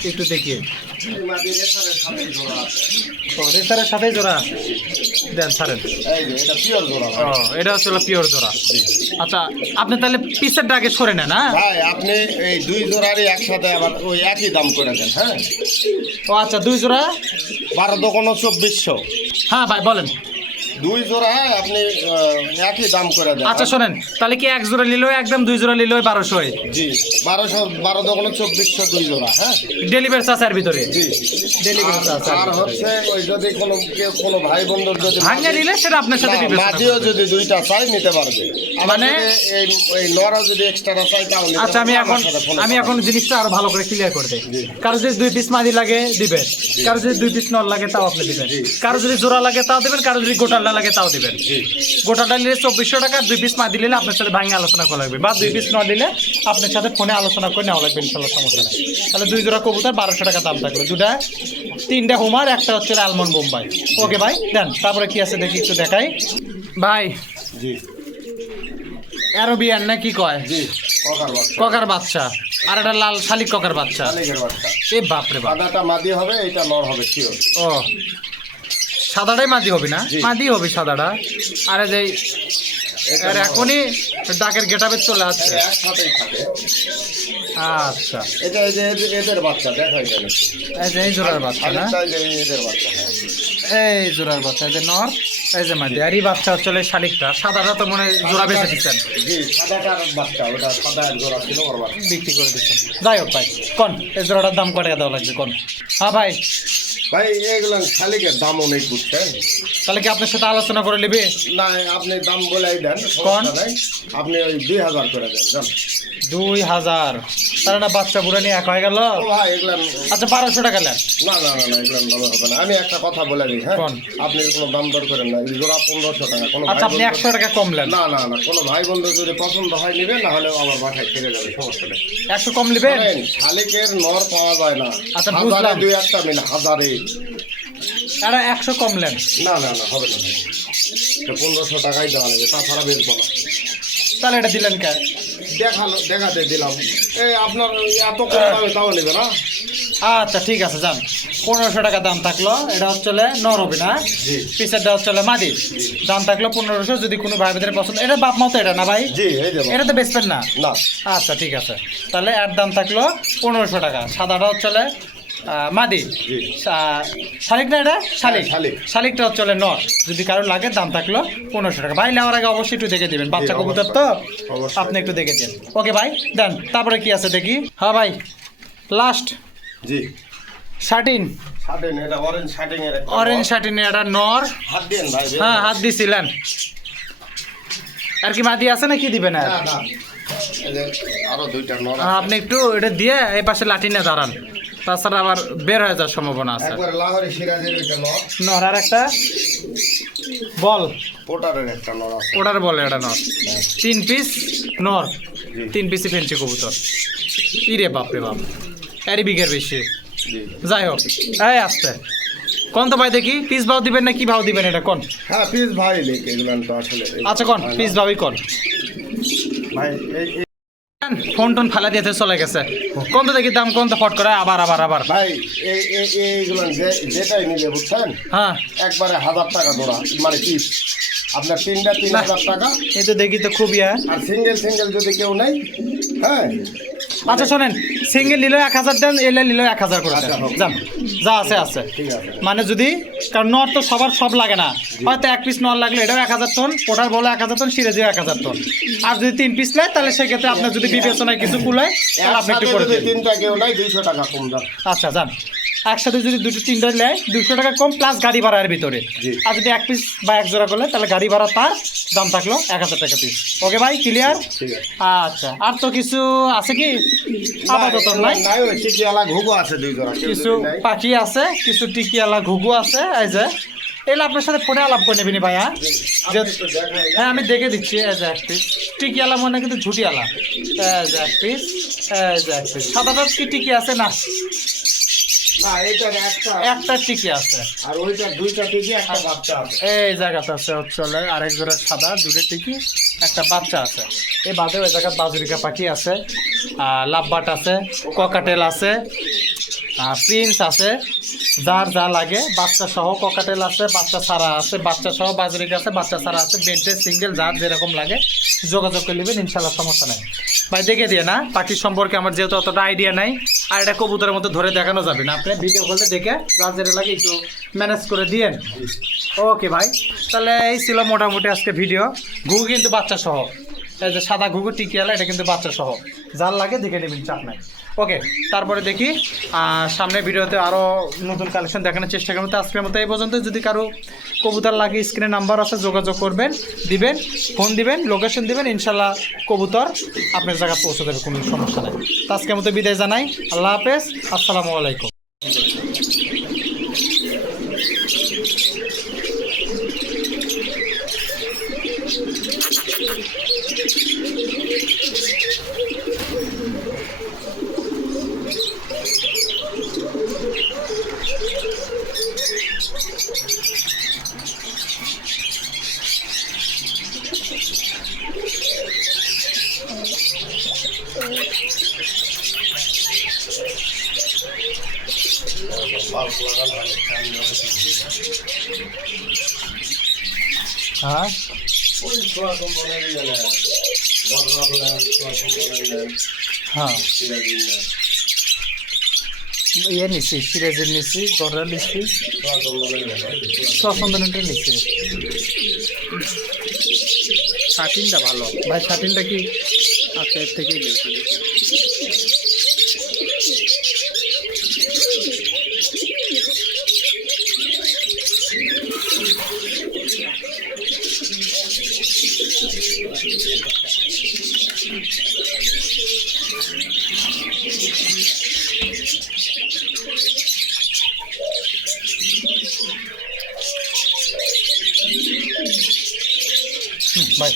একটু দেখি। এই মাটির রেসারের সাথে জোড়া আছে। ও রেসারের সাথে জোড়া দেন ছাড়েন। এই যে এটা পিওর জোড়া ও ভাই। এটা হচ্ছে পিওর জোড়া। আচ্ছা আপনি তাহলে পিসেরটা আগে সরে নেন। হ্যাঁ ভাই আপনি এই দুই জোড়ারই একসাথে আবার ওই একই দাম করে দেন, হ্যাঁ। ও আচ্ছা 2 জোড়া, 12 দোকানো 2400, হ্যাঁ ভাই বলেন। 2 জোড়া আপনি একই দাম করে দেন। আচ্ছা শোনেন, তাহলে কি 1 জোড়া নিলেও একদম, 2 জোড়া নিলেও 1200? জি 12 দোকানো 2400 2 জোড়া, হ্যাঁ। ডেলিভারি চার্জের ভিতরে? জি। ডেলিভারি চার্জ আর হচ্ছে ওই যদি কোনো ভাই বন্ধুর যদি ভাঙে নিলে সেটা আপনার সাথে না, বিবেচনা মাঝিও করবে। যদি দুইটা চাই নিতে পারবে। আবার মানে? যদি এই নরা যদি এক্সট্রা চাই তাও নিতে আচ্ছা আমি পারবে, এখন আমার সাথে ফোনে আমি কথা এখন জিনিসটা আরো ভালো করে ক্লিয়ার করে দেই। জি। কারো যদি 2 পিস মাদি লাগে দিবেন, কারো যদি 2 পিস নর লাগে তাও আপনি দিবেন, জি। কারো যদি জোড়া লাগে তাও দিবেন, কারো যদি গোটা গোটা লাগে তাও দিবেন। জি গোটাটা নিলে 2400 টাকা, 2 পিস মাদি নিলে আপনার সাথে ভাঙে আলোচনা করা লাগবে, বা 2 পিস না নিলে আপনার সাথে ফোনে আলোচনা করে নেওয়া লাগবে ইনশাল্লাহ, সমস্যা নেই। তাহলে 2 জোড়া কবুতর 1200 টাকা দাম থাকলো, 3টা হুমার, একটা হচ্ছে আলমন্ড বোম্বাই। ওকে ভাই দেন, তারপরে কি আছে দেখি একটু দেখাই ভাই। জি অ্যারোবিয়ান না কি কয়, জি ককার বাচ্চা, ককার বাচ্চা, আর একটা লাল শালিক ককার বাচ্চা। শালিকের বাচ্চা। এ বাপরে বাপ, সাদাটা মাদি হবে, এটা নর হবে শিওর। ও সাদাটাই মাদি হবে না, জি। মাদি হবে সাদাটা। আরে যে এটা আর নর এখনই ডাকের গেটাবে চলে হবে। আসছে। একসাথেই থাকে। আচ্ছা, এটা এই যে এদের বাচ্চা দেখাই যায় নাকি? এই যে এই জোড়ার বাচ্চা না, শালিকটা এই যে এদের বাচ্চা। হ্যাঁ এই জোড়ার বাচ্চা, এই যে নর, এই যে মাদি, আর এই বাচ্চা হচ্ছে এই শালিকটা। সাদাটা তো মনে হয় জোড়া বেঁচে দিচ্ছেন, জি সাদাটার বাচ্চা, ওটা সাদা এক জোড়া ছিল ওর বাচ্চা। বিক্রি করে দিচ্ছেন। যাই হোক ভাই, কোন এই জোড়াটার দাম কত টাকা দেওয়া লাগবে কোন? হ্যাঁ ভাই, ভাই এগুলো শালিকের দাম অনেক বুঝছেন। তাহলে কি আপনার সাথে আলোচনা করে নেবে? না আপনি দাম বলেই দেন, কোন? সমস্যা নাই। আপনি ওই 2000 করে দেন জান। 2000, তাহলে না বাচ্চা পুরো নিয়ে এক হয়ে গেল। ও ভাই এগুলো আচ্ছা 1200 টাকা নেন। না না না না এগুলো দাম হবে না। আমি একটা কথা বলে দিই, হ্যাঁ কোন? আপনি কোনো দাম দর করেন না, এই জোড়া 1500 টাকা। কোনো আচ্ছা ভাই আপনি বন্ধু- 100 টাকা কম নেন। না না না কোনো ভাই বন্ধু যদি পছন্দ হয় নিবে, না হলে আমার বাসায় ফিরে যাবে, সমস্যা নেই। 100 কম নেবেন? জানেন, শালিকের নর পাওয়া যায় না। আচ্ছা, হাজারে বুঝলাম। 2-1টা মিলে, হাজারে। আরে 100 কম নেন। না না না হবে না ভাই। তো 1500 টাকাই দেওয়া লাগবে, তাছাড়া বেচবো না। তাহলে এটা দিলেন কে? দেখাতে দিলাম। এই আপনার এত কম দামে তাও নেবে না? আচ্ছা ঠিক আছে যান, 1500 টাকা দাম থাকলো। এটা হচ্ছে নর হবে না, জি পিসেরটা হচ্ছে মাদি, দাম থাকলো 1500। যদি কোনো ভাই বোনের পছন্দ, এটা বাপ মা তো এটা না ভাই, জি এই দেবো এটা তো বেচবেন না। না। আচ্ছা ঠিক আছে, তাহলে এর দাম থাকলো 1500 টাকা। সাদাটা হচ্ছে মাদি, জি শালিক না এটা শালিক, হ্যাঁ, শালিক। শালিকটা হচ্ছে নর। যদি কারোর লাগে দাম থাকলো 1500 টাকা। ভাই নেওয়ার আগে অবশ্যই একটু দেখে দিবেন, বাচ্চা কবুতর তো, অবশ্যই। আপনি একটু দেখে দিন। ওকে ভাই দেন, তারপরে কি আছে দেখি। হ্যাঁ ভাই লাস্ট জি শার্টিন, শার্টিন, এটা অরেঞ্জ শার্টিং এর একটা অরেঞ্জ নর। শার্টিনে এটা নর। হাত দেন ভাই। হ্যাঁ হাত দিছিলেন। আর কি মাদি আছে না কি দিবেন? আর না না এই যে আরো 2টা নর আছে। আপনি একটু এটা দিয়ে এই পাশে লাঠি নিয়ে দাঁড়ান, তাছাড়া আবার বের হয়ে যাওয়ার সম্ভাবনা আছে। একবার লাহোরি সিরাজের একটা নর, নর আর একটা বল, পোটারের একটা নর আছে। ওটার বলে এটা নর। 3 পিস নর, জি 3 পিসই ফেন্সি কবুতর। ইরে বাপরে বাপ, এরই বিঘের বেশি। জি যাই হোক, এই আসতে কোন তো ভাই দেখি, পিস ভাও দিবেন না কি ভাও দিবেন এটা কোন? হ্যাঁ পিস ভাই লেক এগুলো তো আসলে। আচ্ছা কোন পিস ভাবি কোন? ভাই এই ফোন টোন ফালা দিয়েছে চলে গেছে। কোন তো দেখি দাম কোন তো ফট করে আবার আবার আবার। ভাই এইগুলো যেটাই নিলে বুঝছেন, হ্যাঁ একবারে 1000 টাকা জোড়া, মানে পিস। আপনার 3টা 3000 টাকা। এই তো দেখি তো খুবই। আর সিঙ্গেল যদি কেউ নেই, হ্যাঁ আচ্ছা শোনেন, সিঙ্গেল নিল 1000 দেন, এলে নিল 1000 করে দেন। আচ্ছা, হোক। যান যা আছে আছে। ঠিক আছে। মানে যদি, কারণ নর তো সবার সব লাগে না, হয়তো 1 পিস নর লাগলে এটাও 1000 টন, ওটার বলে 1000 টন, সিরাজিও 1000 টন। আর যদি 3 পিস নেয় তাহলে সেক্ষেত্রে আপনার যদি বিবেচনায় কিছু কুলায় তাহলে আপনি একটু একসাথে করে যদি দিন। 3টা কেউ নেই 200 টাকা কম দাম। আচ্ছা যান, একসাথে যদি 2-3টা নেয় 200 টাকা কম প্লাস গাড়ি ভাড়ার ভিতরে। জি। আর যদি 1 পিস বা 1 জোড়া করলে তাহলে গাড়ি ভাড়া তার দাম থাকলো 1000 টাকা পিস। ওকে ভাই ক্লিয়ার? ঠিক আছে। আচ্ছা আর তো কিছু আছে কি আপাতত নাই? নাই ওই টিকিওয়ালা ঘুঘু আছে 2 জোড়া, কেউ কিছু যদি নেয়। পাখি আছে, কিছু টিকিয়ালা ঘুঘু আছে। এই যে এগুলো আপনার সাথে ফোনে আলাপ করে নেবেন ভাইয়া। আপনি একটু দেখাই। হ্যাঁ আমি দেখে দিচ্ছি। এই যে 1 পিস টিকিয়ালা, মনে কিন্তু ঝুটিয়ালা। এই যে 1 পিস, এই যে 1 পিস। সাদাটা কি টিকি আছে না? না এটার একটা টিকি আছে, আর ওইটা 2টা টিকি, একটা বাচ্চা আছে। এই জায়গাটা আছে হচ্ছে আরেক জোড়া সাদা, 2টা টিকি, একটা বাচ্চা আছে। এই বাদে ওই জায়গায় বাজরিকা পাখি আছে, লাভবাট আছে, ককাটেল আছে, প্রিন্স আছে। যার যা লাগে বাচ্চা সহ ককাটেল আছে, বাচ্চা ছাড়া আছে, বাচ্চা সহ বাজরিকা আছে, বাচ্চা ছাড়া আছে, বেডে সিঙ্গেল, যার যেরকম লাগে যোগাযোগ করে নেবেন, ইনশাল্লাহ সমস্যা নেই। ভাই দেখে দিয়ে না, পাখির সম্পর্কে আমার যেহেতু অতটা আইডিয়া নাই, আর এটা কবুতরের মতো ধরে দেখানো যাবে না, আপনি ভিডিও করলে দেখে যার যেটা লাগে একটু ম্যানেজ করে দিয়েন। ওকে ভাই, তাহলে এই ছিল মোটামুটি আজকে ভিডিও। ঘুঘু কিন্তু বাচ্চা সহ, এই যে সাদা ঘুঘু টিকিয়ালা, এটা কিন্তু বাচ্চা সহ, যার লাগে দেখে নেবেন, চাপ নাই। ওকে তারপরে দেখি সামনের ভিডিওতে আরও নতুন কালেকশন দেখানোর চেষ্টা করবো। তো আজকের মতো এই পর্যন্ত। যদি কারো কবুতর লাগে স্ক্রিনে নাম্বার আছে, যোগাযোগ করবেন, দিবেন, ফোন দিবেন, লোকেশন দিবেন, ইনশাল্লাহ কবুতর আপনার জায়গায় পৌঁছে দেবে, কোনো সমস্যা নেই। তো আজকের মতো বিদায় জানাই, আল্লাহ হাফেজ, আসসালামু আলাইকুম। বাল্ব লাগানো হয় ফ্যান হ্যাঁ ওই ছোয়া কোম্পানির জানে বদলার নেন ছোয়া কোম্পানির নেন হ্যাঁ সিরাজির নেন ইয়ে নিছি, সিরাজের নিছি, গড়া নিছি, ছোয়া কোম্পানির নেন সচন্দনটা নিছি। শার্টিংটা ভালো। ভাই শার্টিনটা কি আচ্ছা, এর থেকেই লেগেছে দেখি। ভাই